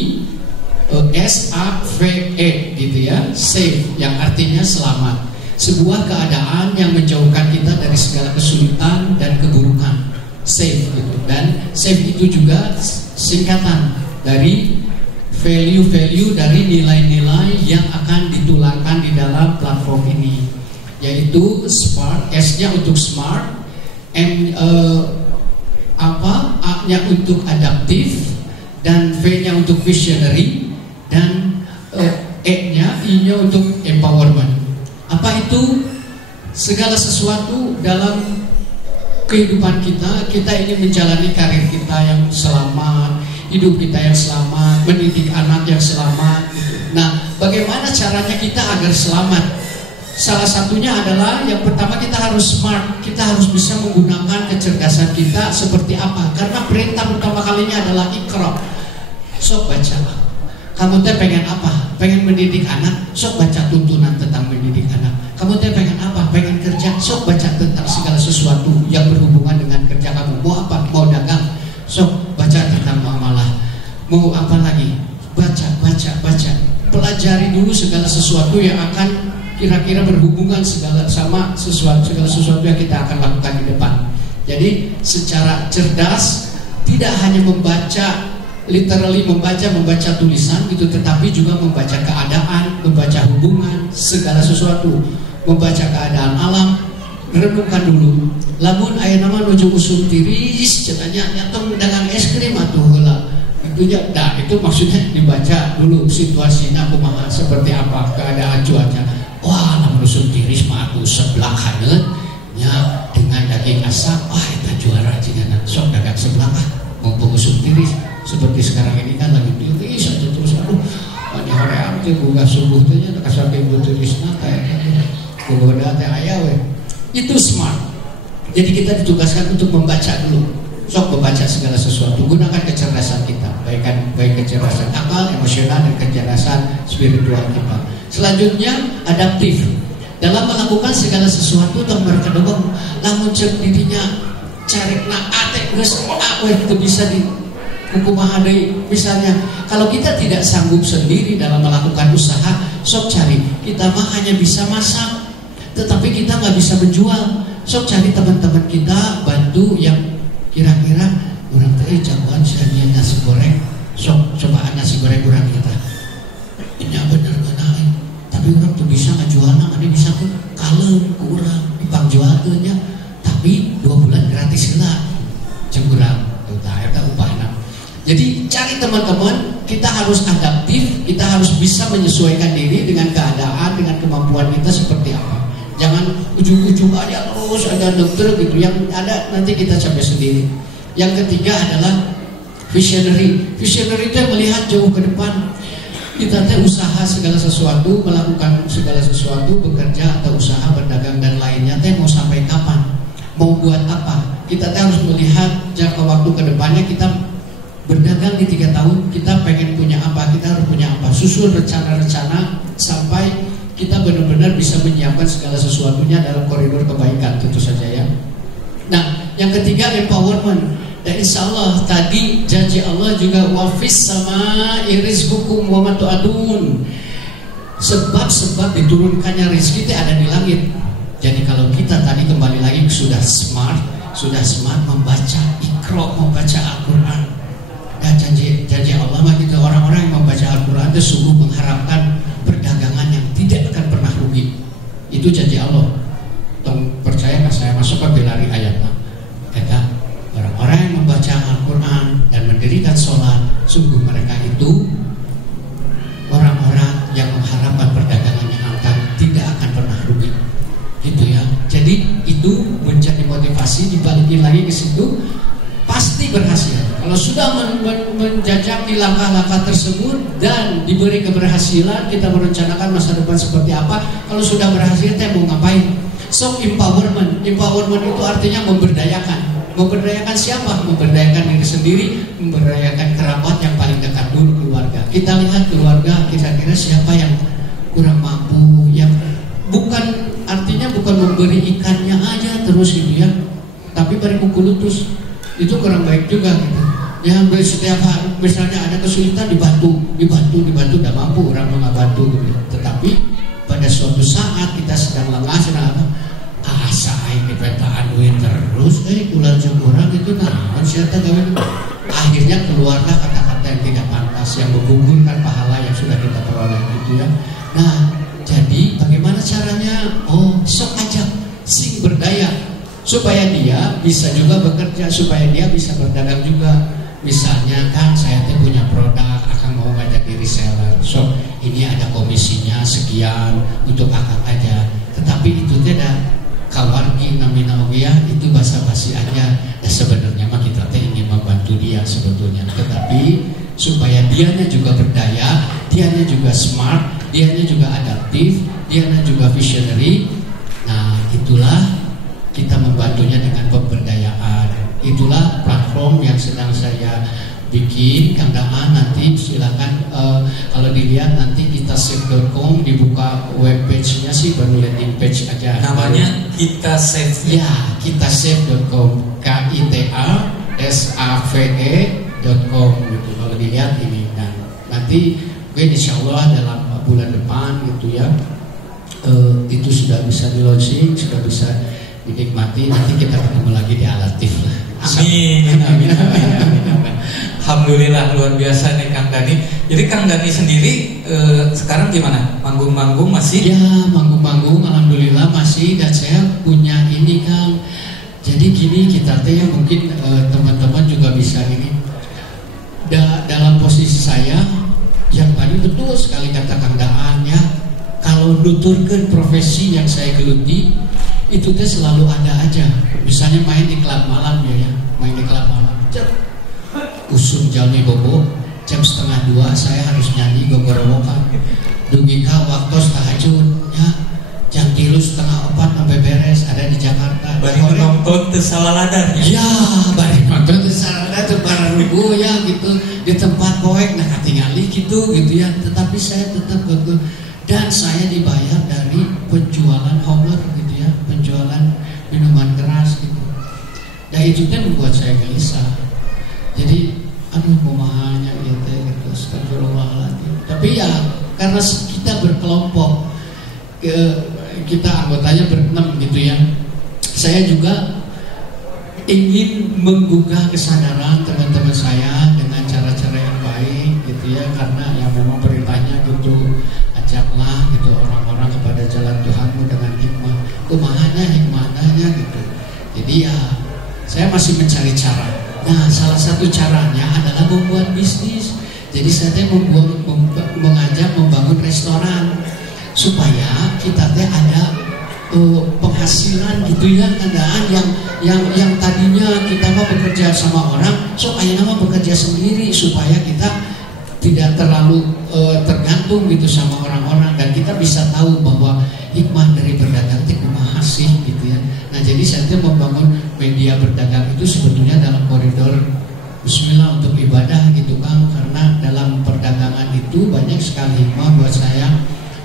SAVE gitu ya, SAVE yang artinya selamat. Sebuah keadaan yang menjauhkan kita dari segala kesulitan dan keburukan. SAVE gitu. Dan SAVE itu juga singkatan dari value-value, dari nilai-nilai yang akan ditularkan di dalam platform ini, yaitu SMART. S-nya untuk smart, A-nya untuk adaptif, dan V-nya untuk visionary, dan E-nya, I-nya untuk empowerment. Apa itu? Segala sesuatu dalam kehidupan kita ingin menjalani karir kita yang selamat, hidup kita yang selamat, mendidik anak yang selamat. Nah, bagaimana caranya kita agar selamat? Salah satunya adalah yang pertama, kita harus smart. Kita harus bisa menggunakan kecerdasan kita seperti apa? Karena perintah pertama kalinya adalah Iqra. Sok baca. Kamu teh pengen apa? Pengen mendidik anak? Sok baca tuntunan tentang mendidik anak. Kamu teh pengen apa? Pengen kerja? Sok baca tentang segala sesuatu yang berhubungan dengan kerja kamu. Mau apa? Mau dagang? Sok baca tentang muamalah. Mau apa lagi? Baca. Pelajari dulu segala sesuatu yang akan kira-kira berhubungan segala sesuatu yang kita akan lakukan di depan. Jadi secara cerdas, tidak hanya membaca, literally membaca tulisan gitu, tetapi juga membaca keadaan, membaca hubungan segala sesuatu, membaca keadaan alam. Renungkan dulu, lamun aya nama nuju usum tiris cenanya nyatong dagang es krim atuh heula. Itunya itu maksudnya dibaca dulu situasinya kumaha, seperti apa keadaan cuaca. Wah, lamun usum tiris mah atuh sebelah haneut nya dengan daging asap. Wah, eta juara cenah. Sok dagang sebelah mumpung usum tiris. Seperti sekarang ini kan lagi tiris aja terus, aduh di hoream teh gugah subuh teh nya kasake tirisna kayak gogoda teh aya we. Itu smart. Jadi kita ditugaskan untuk membaca dulu. Sok membaca segala sesuatu, gunakan kecerdasan kita, baik kecerdasan akal, emosional, dan kecerdasan spiritual kita. Selanjutnya adaptif. Dalam melakukan segala sesuatu dan berkedobong, lamun cek dirinya carekna ate geus awe itu bisa di kumaha deui. Misalnya, kalau kita tidak sanggup sendiri dalam melakukan usaha, sok cari. Kita mah hanya bisa masak, tetapi kita nggak bisa menjual. Sok cari teman-teman kita, bantu yang kira-kira orang teh jagoan sajian nasi goreng. Sok cobaan nasi goreng orang kita. Ini bener ngeunah, tapi orang tuh bisa ngajualna, ada bisa tuh kalem ku urang dipangjualkeunnya, tapi 2 bulan gratis heula. Jeung urang eta upahna. Jadi cari teman-teman, kita harus adaptif, kita harus bisa menyesuaikan diri dengan keadaan, dengan kemampuan kita seperti apa. Jangan ujung-ujung aja terus ada dokter gitu, yang ada nanti kita capek sendiri. Yang ketiga adalah visionary. Visionary itu melihat jauh ke depan. Kita teh usaha segala sesuatu, melakukan segala sesuatu, bekerja atau usaha, berdagang dan lainnya teh mau sampai kapan? Mau buat apa? Kita teh harus melihat jangka waktu ke depannya. Kita berdagang di 3 tahun, kita pengen punya apa? Kita harus punya apa? Susun rencana-rencana sampai kita benar-benar bisa menyiapkan segala sesuatunya dalam koridor kebaikan, tentu saja ya. Nah, Yang ketiga empowerment. Dan insya Allah tadi janji Allah juga wafis sama rizqukum wa ma tu'adun. Sebab diturunkannya rezeki itu ada di langit. Jadi kalau kita tadi kembali lagi sudah smart membaca Iqra, membaca Al-Quran. Dan janji Allah mah gitu, orang-orang yang membaca Al-Quran itu sungguh mengharapkan perdagangan yang tidak akan pernah rugi. Itu janji Allah. Tong percaya nggak saya masuk ke lari ayat mah. Kata orang-orang yang membaca Al-Quran dan mendirikan sholat, sungguh mereka itu orang-orang yang mengharapkan perdagangan yang tidak akan pernah rugi. Gitu ya. Jadi itu menjadi motivasi, dibalikin lagi ke situ, pasti berhasil. Kalau sudah menjajaki langkah-langkah tersebut dan diberi keberhasilan, kita merencanakan masa depan seperti apa. Kalau sudah berhasil, kita mau ngapain? So empowerment itu artinya memberdayakan. Memberdayakan siapa? Memberdayakan diri sendiri, memberdayakan kerabat yang paling dekat dulu, keluarga. Kita lihat keluarga, kira-kira siapa yang kurang mampu, yang bukan artinya bukan memberi ikannya aja terus gitu ya, tapi beri buku lutus, itu kurang baik juga gitu. Yang setiap hari misalnya ada kesulitan dibantu, tidak mampu orang nggak bantu gitu. Tetapi pada suatu saat kita sedang lengah, sedang apa? Asain dipetaan duit terus, kulan orang itu nah siapa gawe. Akhirnya keluarlah kata-kata yang tidak pantas yang menggugurkan pahala yang sudah kita peroleh gitu ya. Nah, jadi bagaimana caranya? Sok ajak sing berdaya supaya dia bisa juga bekerja, supaya dia bisa berdagang juga. Misalnya kan saya tuh punya produk, akan mau ngajak di reseller. So ini ada komisinya sekian untuk akang aja. Tetapi itu tidak kawargi namina ogiyah, itu basa-basi aja. Dan sebenarnya mah kita ingin membantu dia sebetulnya. Tetapi supaya dianya juga berdaya, dianya juga smart, dianya juga adaptif, dianya juga visionary. Nah, itulah kita membantunya dengan pemberdayaan. Itulah platform yang sedang saya bikin. Kang Daan nanti silakan kalau dilihat nanti kitasave.com dibuka webpage-nya sih, baru landing page aja. Namanya Kitasave. Ya, kitasave.com, kitasave.com gitu. Kalau dilihat ini, dan nanti insya Allah dalam bulan depan gitu ya, itu sudah bisa di launching, sudah bisa dinikmati. Nanti kita ketemu lagi di Alatif lah. Amin. Alhamdulillah, luar biasa nih Kang Dani. Jadi Kang Dani sendiri sekarang gimana? Manggung-manggung masih? Ya, manggung-manggung alhamdulillah masih. Dan saya punya ini Kang. Jadi gini, kita teh ya mungkin teman-teman juga bisa ini. Dalam posisi saya yang tadi betul sekali kata Kang Daan ya. Kalau nuturkan profesi yang saya geluti, itu teh selalu ada aja. Misalnya main di klub malam ya, main di klub malam. Usum jalmi bobo jam 1:30 saya harus nyanyi gogorowokan. Dugi ka waktu tahajud ya. Jam 3:30 sampai beres ada di Jakarta. Bari nonton teu salaladan ya. Ya, bari nonton teu salaladan teu pararugu ya gitu di tempat poek nah katingali gitu ya. Tetapi saya tetap gugur dan saya dibayar dari penjualan homer gitu ya, penjualan minuman keras gitu. Dan itu kan membuat saya gelisah. Jadi kumahanya gitu, astagfirullahaladzim. Tapi ya karena kita berkelompok, kita anggotanya berenam gitu ya. Saya juga ingin menggugah kesadaran teman-teman saya dengan cara-cara yang baik gitu ya. Karena yang memang perintahnya gitu, ajaklah gitu orang-orang kepada jalan Tuhanmu dengan hikmah. Kumahanya hikmahnya gitu. Jadi ya saya masih mencari cara. Nah, salah satu caranya adalah membuat bisnis. Jadi saya mengajak membangun restoran supaya kita teh ada penghasilan gitu ya, keadaan yang tadinya kita mau bekerja sama orang, so ayeuna mah bekerja sendiri supaya kita tidak terlalu tergantung gitu sama orang-orang dan kita bisa tahu bahwa hikmah dari berdagang itu kumaha sih gitu ya. Nah, jadi saya membangun media berdagang itu sebetulnya dalam koridor bismillah untuk ibadah gitu Kang, karena dalam perdagangan itu banyak sekali hikmah buat saya,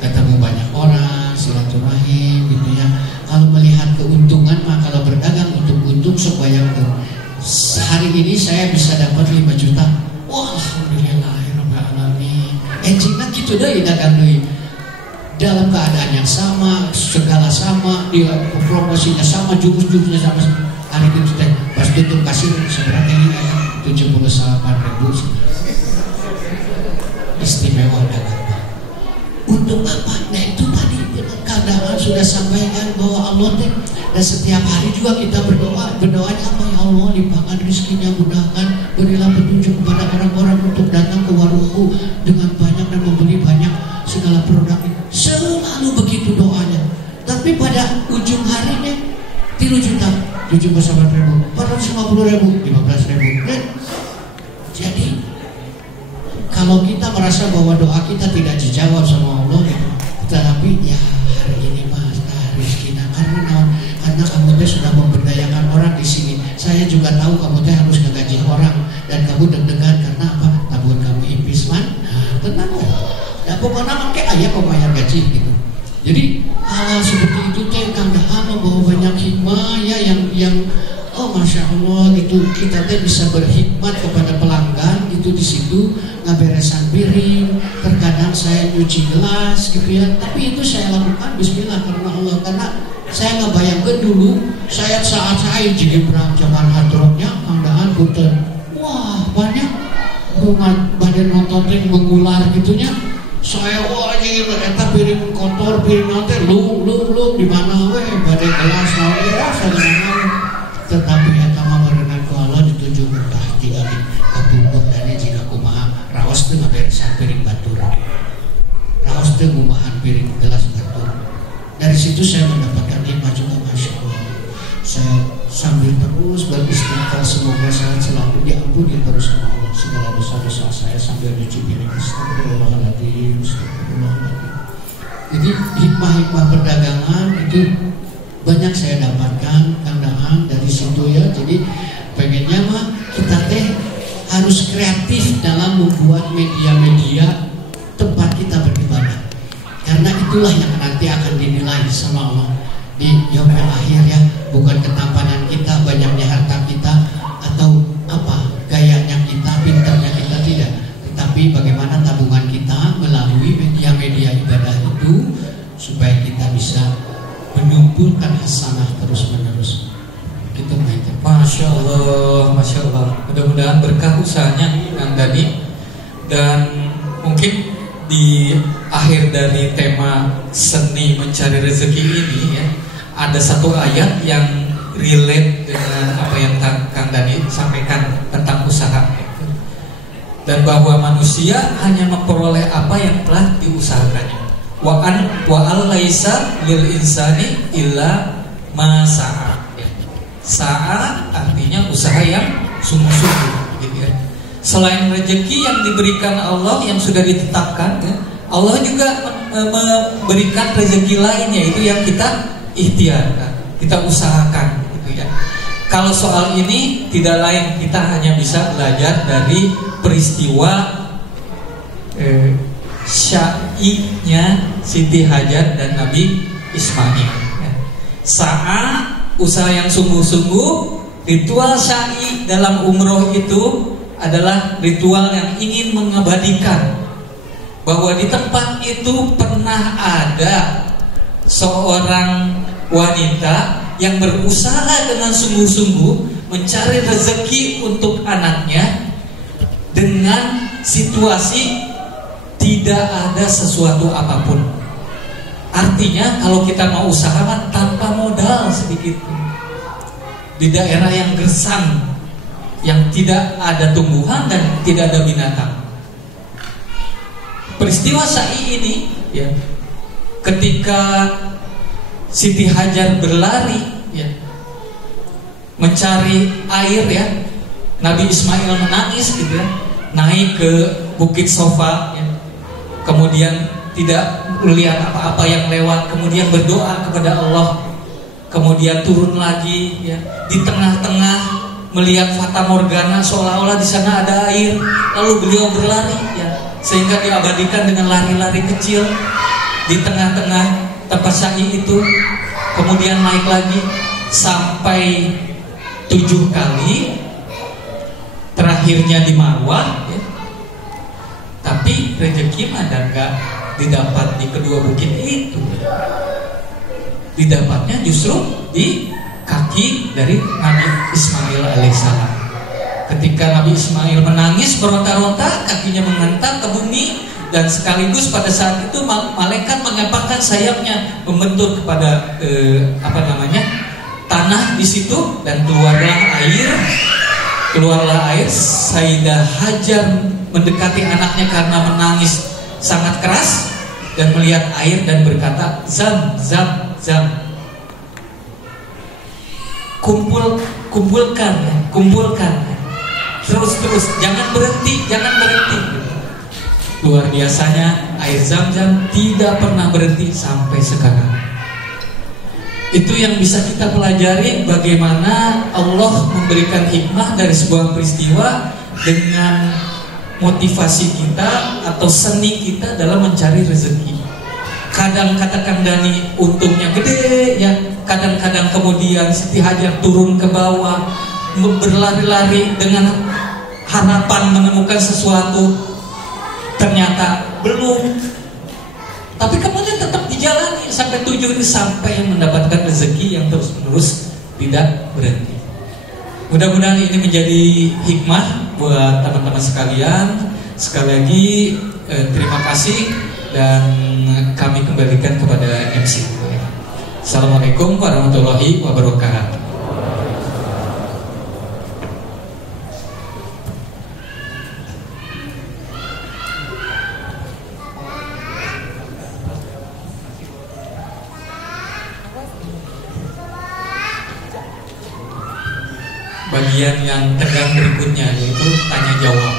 ketemu banyak orang, silaturahim gitu ya. Kalau melihat keuntungan mah kalau berdagang untuk untung supaya alhamdulillahirobbilalamin. Cina gitu deh dagang deh. Dalam keadaan yang sama, segala sama, dia promosinya sama, jurus-jurusnya sama. Hari itu teh pas tutup kasir sebenarnya ini 78.000 istimewa dagang. Untuk apa? Nah itu tadi keadaan sudah sampaikan bahwa Allah teh, dan setiap hari juga kita berdoanya apa, ya Allah limpahkan rezekinya, mudahkan, berilah petunjuk kepada orang-orang untuk datang ke warungku dengan banyak dan membeli banyak segala produk. Selalu begitu doanya. Tapi pada ujung harinya 3 juta, 79.000, 450.000, 15.000. Jadi kalau kita merasa bahwa doa kita tidak dijawab sama Allah gitu, tetapi ya hari ini mas rezekinya karena kamu teh sudah memberdayakan orang di sini. Saya juga tahu kamu teh harus ngegaji orang dan kamu deg-degan karena apa? Tabungan kamu ipis man. Nah, tenang lah. Ya pokoknya pakai aja kau bayar gaji gitu. Jadi hal seperti itu teh Kang Daha membawa banyak hikmah ya yang oh masya Allah gitu, kita teh bisa berhikmat kepada pelanggan gitu di situ, ngaberesan piring, terkadang saya nyuci gelas gitu ya, tapi itu saya lakukan bismillah karena Allah, karena saya nggak bayangkan dulu saat saya jadi perang zaman hadrotnya Kang Daan punten, wah banyak badan nonton teh mengular gitunya, saya wah ini eta piring kotor, piring nanti lu di mana weh badai gelas mau ya saya. Tetapi eta mah barengan ku Allah dituju berkah tinggal di kabungkut dan jika kumaha raos teu ngaberesan piring batur. Raos teu ngumahan piring gelas batur. Dari situ saya mendapatkan hikmah juga masya Allah. Saya sambil terus beristighfar semoga saya selalu diampuni terus sama Allah segala dosa-dosa saya sambil nyuci piring. Astagfirullahaladzim. Jadi hikmah-hikmah perdagangan itu banyak saya dapatkan Kang Daan dari situ ya. Jadi pengennya mah kita teh harus kreatif dalam membuat media-media tempat kita beribadah, karena itulah yang nanti akan dinilai sama Allah di yaumil akhir ya. Bukan ketampanan kita, banyaknya harta kita, atau apa gayanya kita, pintarnya kita, tidak, tetapi bagaimana tabungan kita melalui media-media ibadah itu supaya kita bisa mengumpulkan hasanah terus menerus. Gitu mainnya. Masya Allah, Masya Allah. Mudah-mudahan berkah usahanya Kang Dani. Dan mungkin di akhir dari tema seni mencari rezeki ini ya, ada satu ayat yang relate dengan apa yang Kang Dani sampaikan tentang usaha. Dan bahwa manusia hanya memperoleh apa yang telah diusahakannya. Wa al-laisa lil insani illa ma sa'a. Sa'a artinya usaha yang sungguh-sungguh gitu ya. Selain rezeki yang diberikan Allah yang sudah ditetapkan ya, Allah juga memberikan rezeki lainnya itu yang kita ikhtiarkan, kita usahakan gitu ya. Kalau soal ini tidak lain kita hanya bisa belajar dari peristiwa Sya'i'nya Siti Hajar dan Nabi Ismail. Sa'a usaha yang sungguh-sungguh, ritual sya'i dalam umroh itu adalah ritual yang ingin mengabadikan bahwa di tempat itu pernah ada seorang wanita yang berusaha dengan sungguh-sungguh mencari rezeki untuk anaknya dengan situasi tidak ada sesuatu apapun. Artinya kalau kita mau usaha tanpa modal sedikit pun, di daerah yang gersang, yang tidak ada tumbuhan dan tidak ada binatang. Peristiwa Sa'i ini ya, ketika Siti Hajar berlari ya, mencari air ya, Nabi Ismail menangis gitu ya, naik ke Bukit Sofa ya. Kemudian tidak melihat apa-apa yang lewat, kemudian berdoa kepada Allah, kemudian turun lagi ya, di tengah-tengah melihat fata morgana seolah-olah di sana ada air, lalu beliau berlari ya, sehingga diabadikan dengan lari-lari kecil di tengah-tengah tempat Sa'i itu, kemudian naik lagi sampai 7 kali, terakhirnya di Marwah ya. Tapi rezeki mah gak didapat di kedua bukit itu. Didapatnya justru di kaki dari Nabi Ismail alaihissalam. Ketika Nabi Ismail menangis berontak-ontak, kakinya menghantam ke bumi, dan sekaligus pada saat itu malaikat mengepakkan sayapnya membentur kepada tanah di situ, dan keluarlah air. Sayyidah Hajar mendekati anaknya karena menangis sangat keras dan melihat air dan berkata, Zam, Zam, Zam, kumpulkan, terus, jangan berhenti. Luar biasanya air Zam-Zam tidak pernah berhenti sampai sekarang. Itu yang bisa kita pelajari, bagaimana Allah memberikan hikmah dari sebuah peristiwa dengan motivasi kita atau seni kita dalam mencari rezeki. Kadang katakan Dani untungnya gede ya, kadang-kadang kemudian Siti Hajar turun ke bawah berlari-lari dengan harapan menemukan sesuatu, ternyata belum. Tapi kemudian tetap dijalani sampai tujuan, sampai mendapatkan rezeki yang terus-menerus tidak berhenti. Mudah-mudahan ini menjadi hikmah buat teman-teman sekalian. Sekali lagi terima kasih, dan kami kembalikan kepada MC. Assalamualaikum warahmatullahi wabarakatuh. Bagian yang tegang berikutnya yaitu tanya jawab.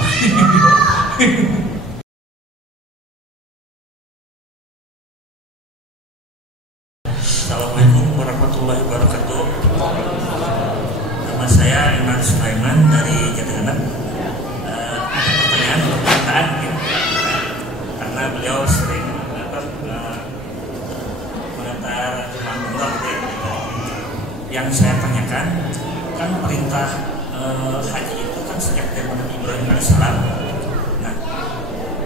Assalamualaikum warahmatullahi wabarakatuh. Nama saya Iman Sulaiman dari Jatinegara. Ada pertanyaan ya, karena beliau sering mengantar jemaah umrah. Yang saya tanyakan, kan perintah haji itu kan sejak zaman Nabi Ibrahim alaihissalam. Nah,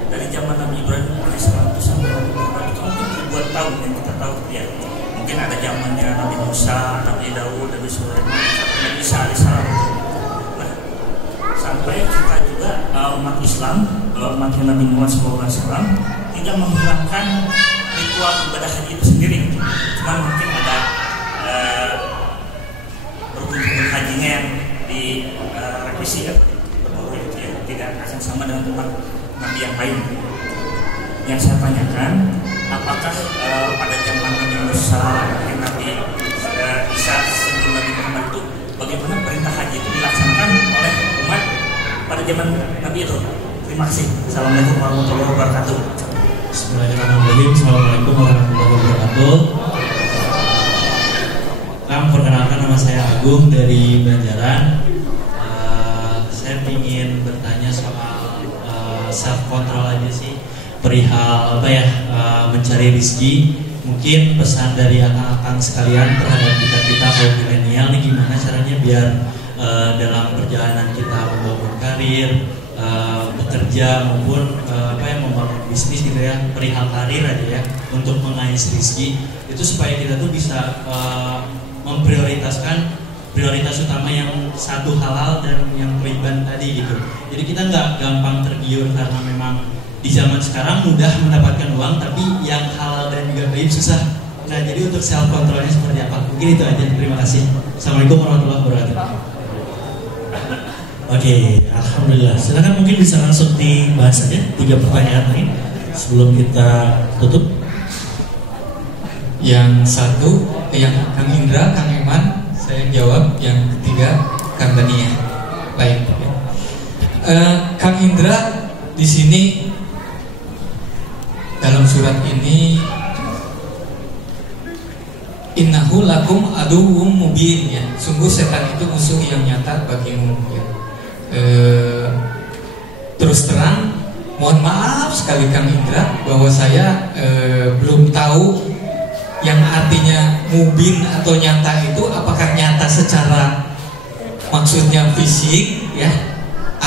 dari zaman Nabi Ibrahim alaihissalam itu sampai Nabi Muhammad itu mungkin ribuan tahun yang kita tahu ya. Mungkin ada zamannya Nabi Musa, Nabi Daud, Nabi Sulaiman, Nabi Isa alaihissalam. Nah, sampai kita juga umat Islam, umat Nabi Muhammad SAW tidak menghilangkan ritual ibadah haji itu sendiri. Cuma mungkin ada berkunjung hajinya yang direvisi ya, tidak akan sama dengan umat Nabi yang lain. Yang saya tanyakan, apakah pada zaman Nabi Musa, Nabi Isa sebelum Nabi Muhammad itu, bagaimana perintah haji itu dilaksanakan oleh umat pada zaman Nabi itu? Terima kasih. Assalamualaikum warahmatullahi wabarakatuh. Bismillahirrahmanirrahim. Assalamualaikum warahmatullahi wabarakatuh. Perkenalkan, nama saya Agung dari Banjaran. Saya ingin bertanya soal self control aja sih, perihal mencari rezeki. Mungkin pesan dari anak-anak sekalian terhadap kita kaum milenial nih, gimana caranya biar dalam perjalanan kita membangun karir, bekerja maupun membangun bisnis gitu ya, perihal karir aja ya, untuk mengais rezeki itu supaya kita tuh bisa memprioritaskan prioritas utama yang satu halal dan yang riban tadi gitu. Jadi kita nggak gampang tergiur karena memang di zaman sekarang mudah mendapatkan uang, tapi yang halal dan juga baik susah. Nah, jadi untuk self controlnya seperti apa? Mungkin itu aja. Terima kasih. Assalamualaikum warahmatullahi wabarakatuh. Oke, alhamdulillah. Silakan, mungkin bisa langsung dibahas aja 3 pertanyaan ini sebelum kita tutup. Yang satu, yang Kang Indra, Kang Eman, saya jawab. Yang ketiga, Kang Dania. Baik. Kang Indra, di sini dalam surat ini, innahu lakum aduwwum mubin ya. Sungguh setan itu musuh yang nyata bagimu ya. Terus terang, mohon maaf sekali Kang Indra bahwa saya belum tahu yang artinya mubin atau nyata itu apakah nyata secara maksudnya fisik ya,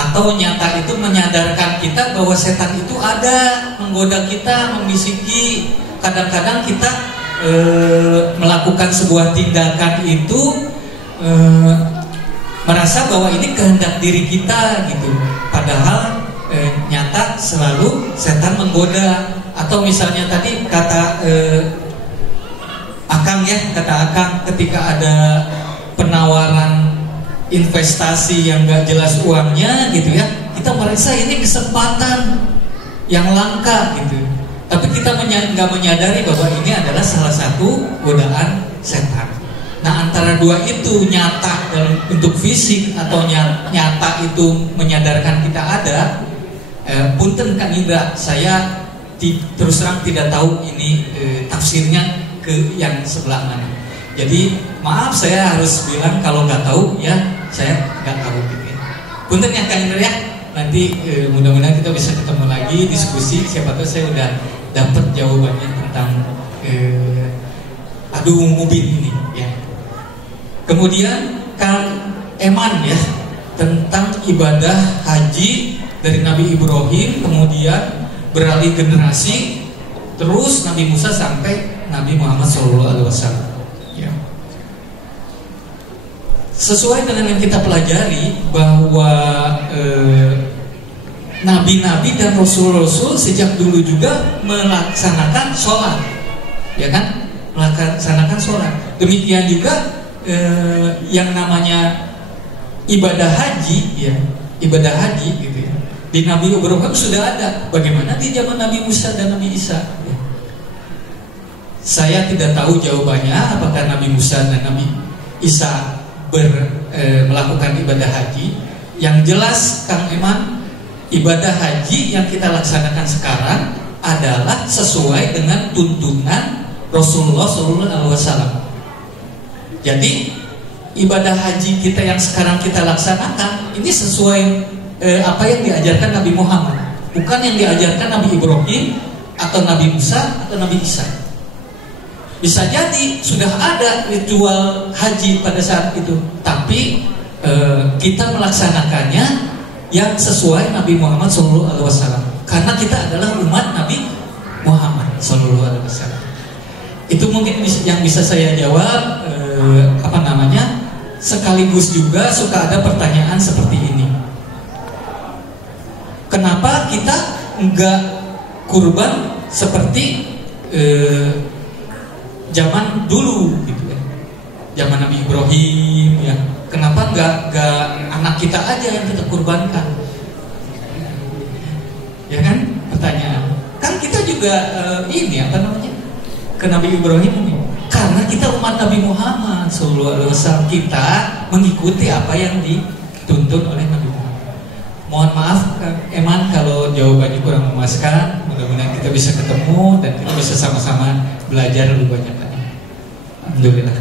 atau nyata itu menyadarkan kita bahwa setan itu ada, menggoda kita, membisiki. Kadang-kadang kita melakukan sebuah tindakan itu merasa bahwa ini kehendak diri kita gitu, padahal nyata selalu setan menggoda. Atau misalnya tadi kata Akang ketika ada penawaran investasi yang gak jelas uangnya gitu ya, kita merasa ini kesempatan yang langka gitu, tapi kita nggak menyadari bahwa ini adalah salah satu godaan setan. Nah, antara dua itu, nyata dalam bentuk fisik atau nyata itu menyadarkan kita ada, punten Kang Indra, saya terus terang tidak tahu ini tafsirnya ke yang sebelah mana. Jadi maaf, saya harus bilang kalau nggak tahu ya, saya nggak tahu gitu ya. Punten ya Kang Indra ya. Nanti mudah-mudahan kita bisa ketemu lagi, diskusi, siapa tahu saya udah dapat jawabannya tentang adu mubin ini ya. Kemudian Kang Eman ya, tentang ibadah haji dari Nabi Ibrahim, kemudian beralih generasi, terus Nabi Musa sampai Nabi Muhammad SAW ya. Sesuai dengan yang kita pelajari bahwa nabi-nabi dan rasul-rasul sejak dulu juga melaksanakan sholat, ya kan? Melaksanakan sholat. Demikian juga yang namanya ibadah haji, ya, ibadah haji gitu ya. Di Nabi Ibrahim sudah ada. Bagaimana di zaman Nabi Musa dan Nabi Isa? Ya. Saya tidak tahu jawabannya apakah Nabi Musa dan Nabi Isa melakukan ibadah haji. Yang jelas Kang Eman, ibadah haji yang kita laksanakan sekarang adalah sesuai dengan tuntunan Rasulullah SAW. Jadi ibadah haji kita yang sekarang kita laksanakan ini sesuai apa yang diajarkan Nabi Muhammad, bukan yang diajarkan Nabi Ibrahim atau Nabi Musa atau Nabi Isa. Bisa jadi sudah ada ritual haji pada saat itu, tapi kita melaksanakannya yang sesuai Nabi Muhammad SAW, karena kita adalah umat Nabi Muhammad SAW. Itu mungkin yang bisa saya jawab. Sekaligus juga suka ada pertanyaan seperti ini. Kenapa kita enggak kurban seperti zaman dulu gitu ya, zaman Nabi Ibrahim ya? Kenapa enggak anak kita aja yang kita kurbankan? Ya kan, pertanyaan. Kan kita juga ke Nabi Ibrahim ini. Karena kita umat Nabi Muhammad SAW, kita mengikuti apa yang dituntut oleh Nabi Muhammad. Mohon maaf Eman kalau jawabannya kurang memuaskan. Mudah-mudahan kita bisa ketemu dan kita bisa sama-sama belajar lebih banyak lagi. Alhamdulillah.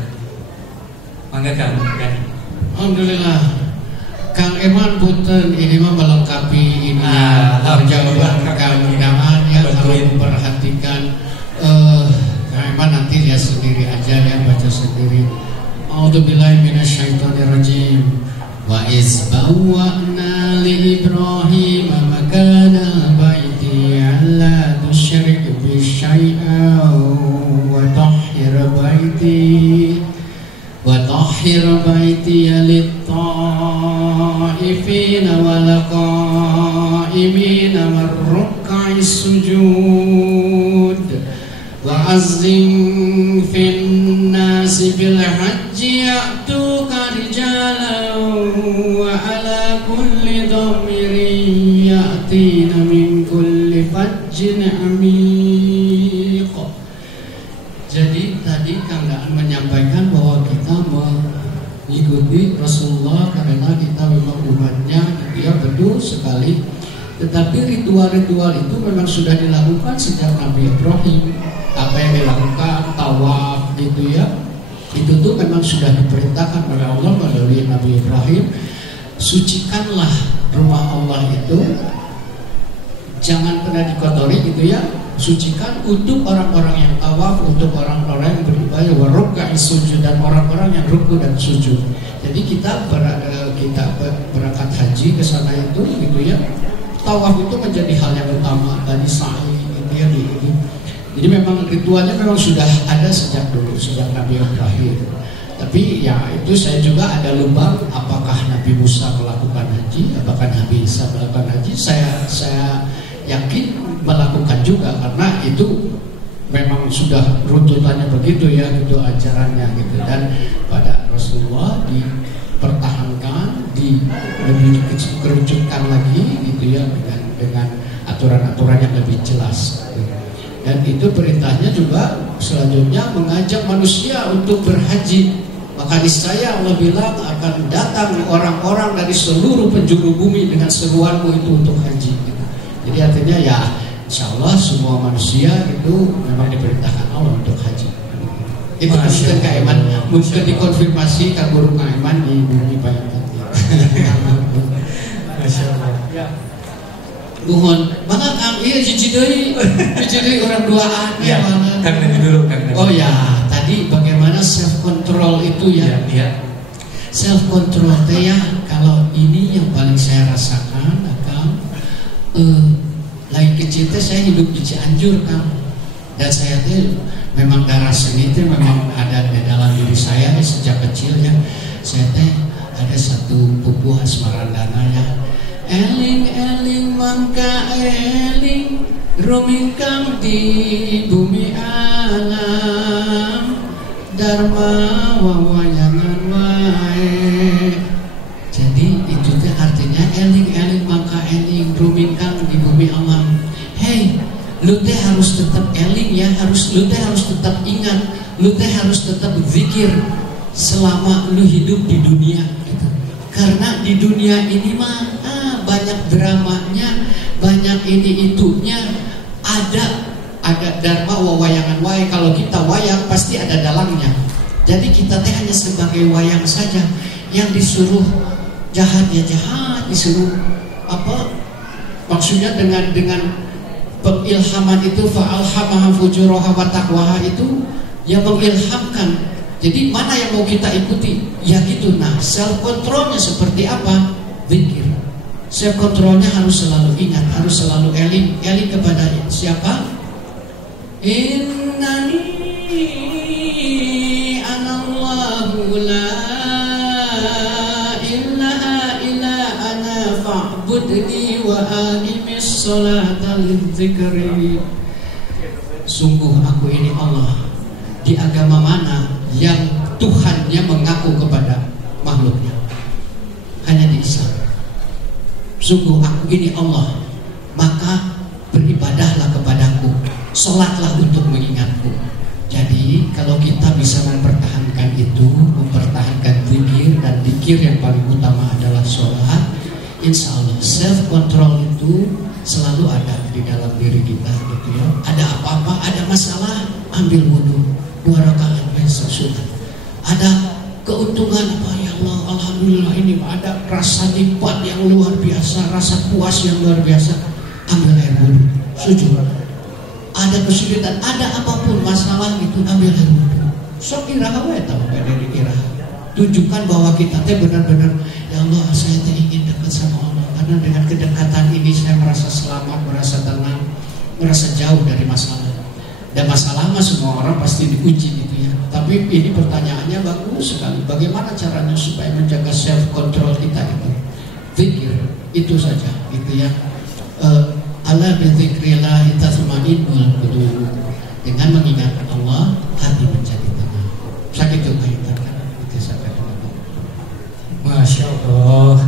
Mangga Kang Gani. Alhamdulillah. Kang Eman punten ini mah melengkapi ini jawaban Kang Eman yang harus memperhatikan. Eman nanti lihat sendiri aja ya, baca sendiri. A'udzubillahi minasyaitonirrajim. Wa iz bawwa'na li Ibrahim makana baiti alla tusyrik bi syai'an wa tahhir baiti lit-ta'ifina wal qa'imina war-ruk'is sujud. Wa azzim fin nasi bil hajji ya'tuka rijalan wa ala kulli dhamirin ya'tina min kulli fajjin amiq. Jadi tadi Kang Daan menyampaikan bahwa kita mengikuti Rasulullah karena kita memang umatnya, dia betul sekali. Tetapi ritual-ritual itu memang sudah dilakukan sejak Nabi Ibrahim. Apa yang dilakukan tawaf gitu ya, itu tuh memang sudah diperintahkan oleh Allah melalui Nabi Ibrahim. Sucikanlah rumah Allah itu, jangan pernah dikotori gitu ya. Sucikan untuk orang-orang yang tawaf, untuk orang-orang yang beribadah, waruka'is sujud, dan orang-orang yang ruku dan sujud. Jadi kita kita berangkat haji ke sana itu gitu ya, tawaf itu menjadi hal yang utama dari sa'i gitu ya gitu. Jadi memang ritualnya memang sudah ada sejak dulu, sejak Nabi Ibrahim. Tapi ya itu saya juga ada lubang, apakah Nabi Musa melakukan haji, apakah Nabi Isa melakukan haji, saya yakin melakukan juga, karena itu memang sudah runtutannya begitu ya, gitu ajarannya gitu. Dan pada Rasulullah dipertahankan, lebih dikerucutkan lagi gitu ya, dengan aturan-aturan yang lebih jelas gitu. Dan itu perintahnya juga selanjutnya mengajak manusia untuk berhaji. Maka niscaya Allah bilang akan datang orang-orang dari seluruh penjuru bumi dengan seruanmu itu untuk haji gitu. Jadi artinya ya insya Allah semua manusia itu memang diperintahkan Allah untuk haji. Itu mungkin Kak Iman, mungkin dikonfirmasi Kak Guru Kak Iman di bumi Bayangkan. Masya Allah. Ya. Mohon, mana Kang? Iya jijidoi orang duaan ya. Kang nanti dulu Kang. Oh ya, tadi bagaimana self control itu ya? Ya. Self control teh ya, kalau ini yang paling saya rasakan, Kang. Lain kecil teh saya hidup di Cianjur, Kang. Dan saya teh memang darah seni teh memang ada di dalam diri saya sejak kecil ya. Saya teh ada satu pupuh asmarandana ya. Eling-eling mangka eling rumingkang di bumi alam dharma wawayangan wae. Jadi itu teh artinya eling-eling mangka eling rumingkang di bumi alam. Hey, lu teh harus tetap eling ya, lu teh harus tetap ingat, lu teh harus tetap berzikir selama lu hidup di dunia gitu. Karena di dunia ini mah banyak dramanya, banyak ini itunya, ada dharma wawayangan wae. Kalau kita wayang pasti ada dalangnya. Jadi kita teh hanya sebagai wayang saja. Yang disuruh jahat ya jahat, disuruh apa? Maksudnya dengan pengilhaman itu fa'alhamaha fujuraha wa taqwaha itu yang mengilhamkan. Jadi mana yang mau kita ikuti? Ya gitu. Nah, self controlnya seperti apa? Zikir. Self controlnya harus selalu ingat, harus selalu eling kepada siapa? Innani anallahu la ilaha illa ana fa'budni wa aqimis sholata lidzikri. Sungguh aku ini Allah. Di agama mana yang Tuhannya mengaku kepada makhluknya? Hanya di Islam. Sungguh aku ini Allah, maka beribadahlah kepadaku, sholatlah untuk mengingatku. Jadi kalau kita bisa mempertahankan itu, mempertahankan zikir, dan zikir yang paling utama adalah sholat, insya Allah self control itu selalu ada di dalam diri kita gitu ya. Ada apa-apa, ada masalah, ambil wudhu 2 rakaat besok sudah. Ada keuntungan apa ya Allah, alhamdulillah ini ada rasa nikmat yang luar biasa, rasa puas yang luar biasa, ambil air wudhu, sujud. Ada kesulitan, ada apapun masalah itu, ambil air wudhu. Sok iraha we tau dari iraha. Tunjukkan bahwa kita teh benar-benar ya Allah, saya teh ingin dekat sama Allah, karena dengan kedekatan ini saya merasa selamat, merasa tenang, merasa jauh dari masalah. Dan masalah mah semua orang pasti diuji gitu ya. Tapi ini pertanyaannya bagus sekali. Bagaimana caranya supaya menjaga self control kita itu? Zikir itu saja gitu ya. Ala bi dzikrillah tatma'innul qulub. Dengan mengingat Allah, hati menjadi tenang. Sakit itu kaitan itu sampai dengan. Masya Allah.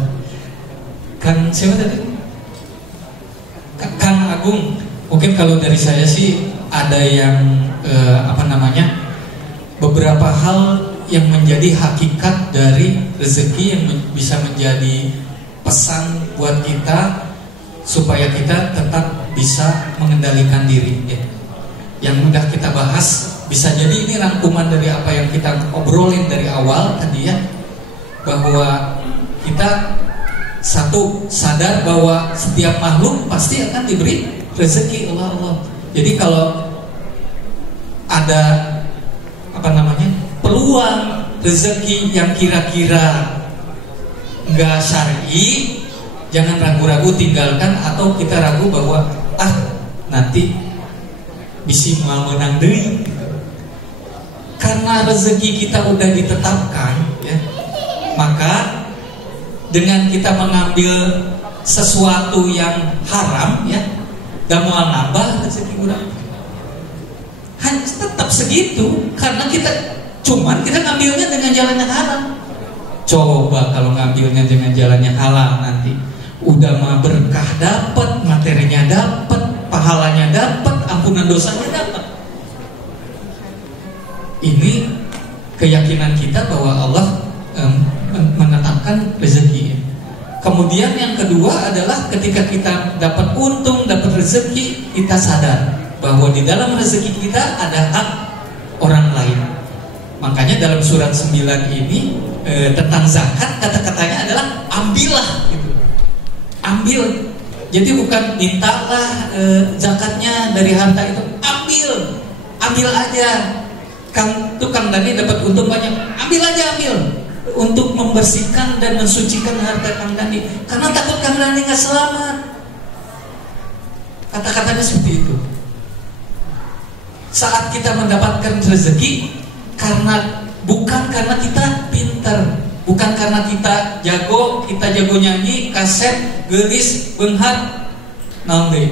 Kan siapa tadi? Kang Agung. Mungkin kalau dari saya sih ada yang beberapa hal yang menjadi hakikat dari rezeki yang bisa menjadi pesan buat kita supaya kita tetap bisa mengendalikan diri ya. Yang mudah kita bahas bisa jadi ini rangkuman dari apa yang kita obrolin dari awal tadi ya, bahwa kita satu sadar bahwa setiap makhluk pasti akan diberi rezeki Allah. Jadi kalau ada peluang rezeki yang kira-kira nggak syar'i, jangan ragu-ragu tinggalkan, atau kita ragu bahwa nanti bisa mau menang deui. Karena rezeki kita udah ditetapkan, ya, maka dengan kita mengambil sesuatu yang haram, ya, dan mau nambah rezeki orang, hanya tetap segitu, karena kita ngambilnya dengan jalan yang haram. Coba kalau ngambilnya dengan jalan yang halal, nanti udah mah berkah dapat, materinya dapat, pahalanya dapat, ampunan dosanya dapat. Ini keyakinan kita bahwa Allah menetapkan rezeki. Kemudian yang kedua adalah ketika kita dapat untung, dapat rezeki, kita sadar bahwa di dalam rezeki kita ada hak orang lain. Makanya dalam surat 9 ini tentang zakat, kata-katanya adalah ambillah gitu. Ambil. Jadi bukan mintalah zakatnya dari harta itu, ambil aja. Tukang Dani dapat untung banyak, ambil untuk membersihkan dan mensucikan harta Kang Dani, karena takut Kang Dani nggak selamat. Kata-katanya seperti itu. Saat kita mendapatkan rezeki, bukan karena kita pintar, bukan karena kita jago nyanyi, kaset, gelis, benghar,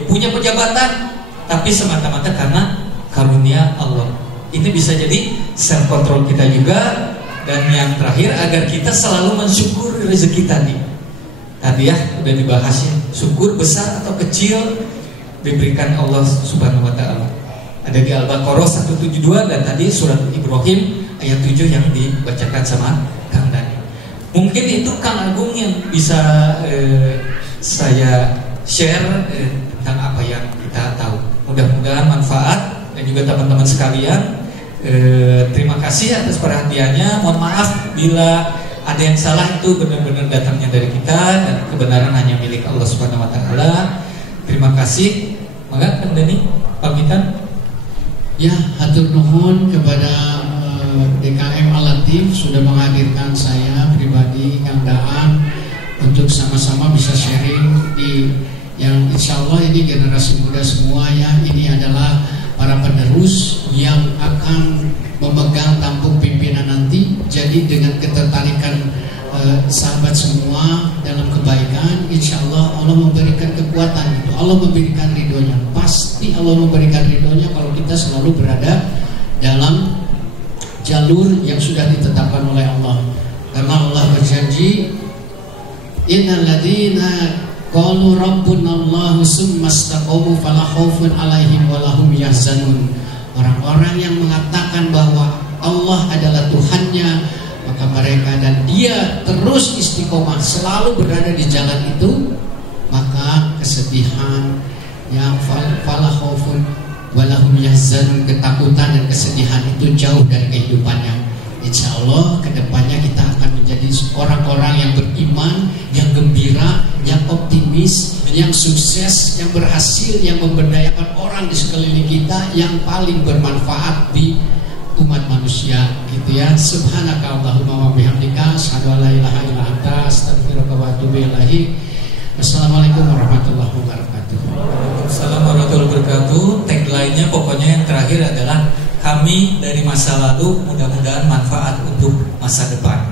punya pejabatan, tapi semata-mata karena karunia Allah. Ini bisa jadi self control kita juga. Dan yang terakhir, agar kita selalu mensyukuri rezeki tadi ya, udah dibahas ya, syukur besar atau kecil diberikan Allah Subhanahu wa ta'ala. Ada di Al-Baqarah 172 dan tadi surat Ibrahim ayat 7 yang dibacakan sama Kang Dani. Mungkin itu Kang Agung yang bisa saya share tentang apa yang kita tahu. Mudah-mudahan manfaat, dan juga teman-teman sekalian, terima kasih atas perhatiannya. Mohon maaf bila ada yang salah, itu benar-benar datangnya dari kita, dan kebenaran hanya milik Allah Subhanahu wa ta'ala. Terima kasih. Maka Kang Dani pamitan. Ya, hatur nuhun kepada DKM Al-Latif sudah menghadirkan saya pribadi, Kang Daan, untuk sama-sama bisa sharing di yang insya Allah ini generasi muda semua ya. Ini adalah para penerus yang akan memegang tampuk pimpinan nanti. Jadi dengan ketertarikan sahabat semua dalam kebaikan, insya Allah Allah memberikan kekuatan itu. Allah memberikan ridhonya. Pasti Allah memberikan ridhonya kalau kita selalu berada dalam jalur yang sudah ditetapkan oleh Allah. Karena Allah berjanji, innal ladzina qalu rabbunallahu tsumma istaqamu fala khaufun 'alaihim wa lahum yahzanun. Orang-orang yang mengatakan bahwa Allah adalah Tuhannya, maka mereka dan dia terus istiqomah, selalu berada di jalan itu, maka kesedihan yang fala khaufun wa lahum yahzanun, ketakutan dan kesedihan itu jauh dari kehidupannya. Insya Allah kedepannya kita akan menjadi orang-orang yang beriman, yang gembira, yang optimis, yang sukses, yang berhasil, yang memberdayakan orang di sekeliling kita, yang paling bermanfaat di umat manusia, gitu ya. Subhanakallahumma wa bihamdika, asyhadu an la ilaha illa anta, astaghfiruka wa atubu ilaik. Assalamualaikum warahmatullahi wabarakatuh. Waalaikumsalam warahmatullahi wabarakatuh. Tagline-nya pokoknya yang terakhir adalah kami dari masa lalu, mudah-mudahan manfaat untuk masa depan.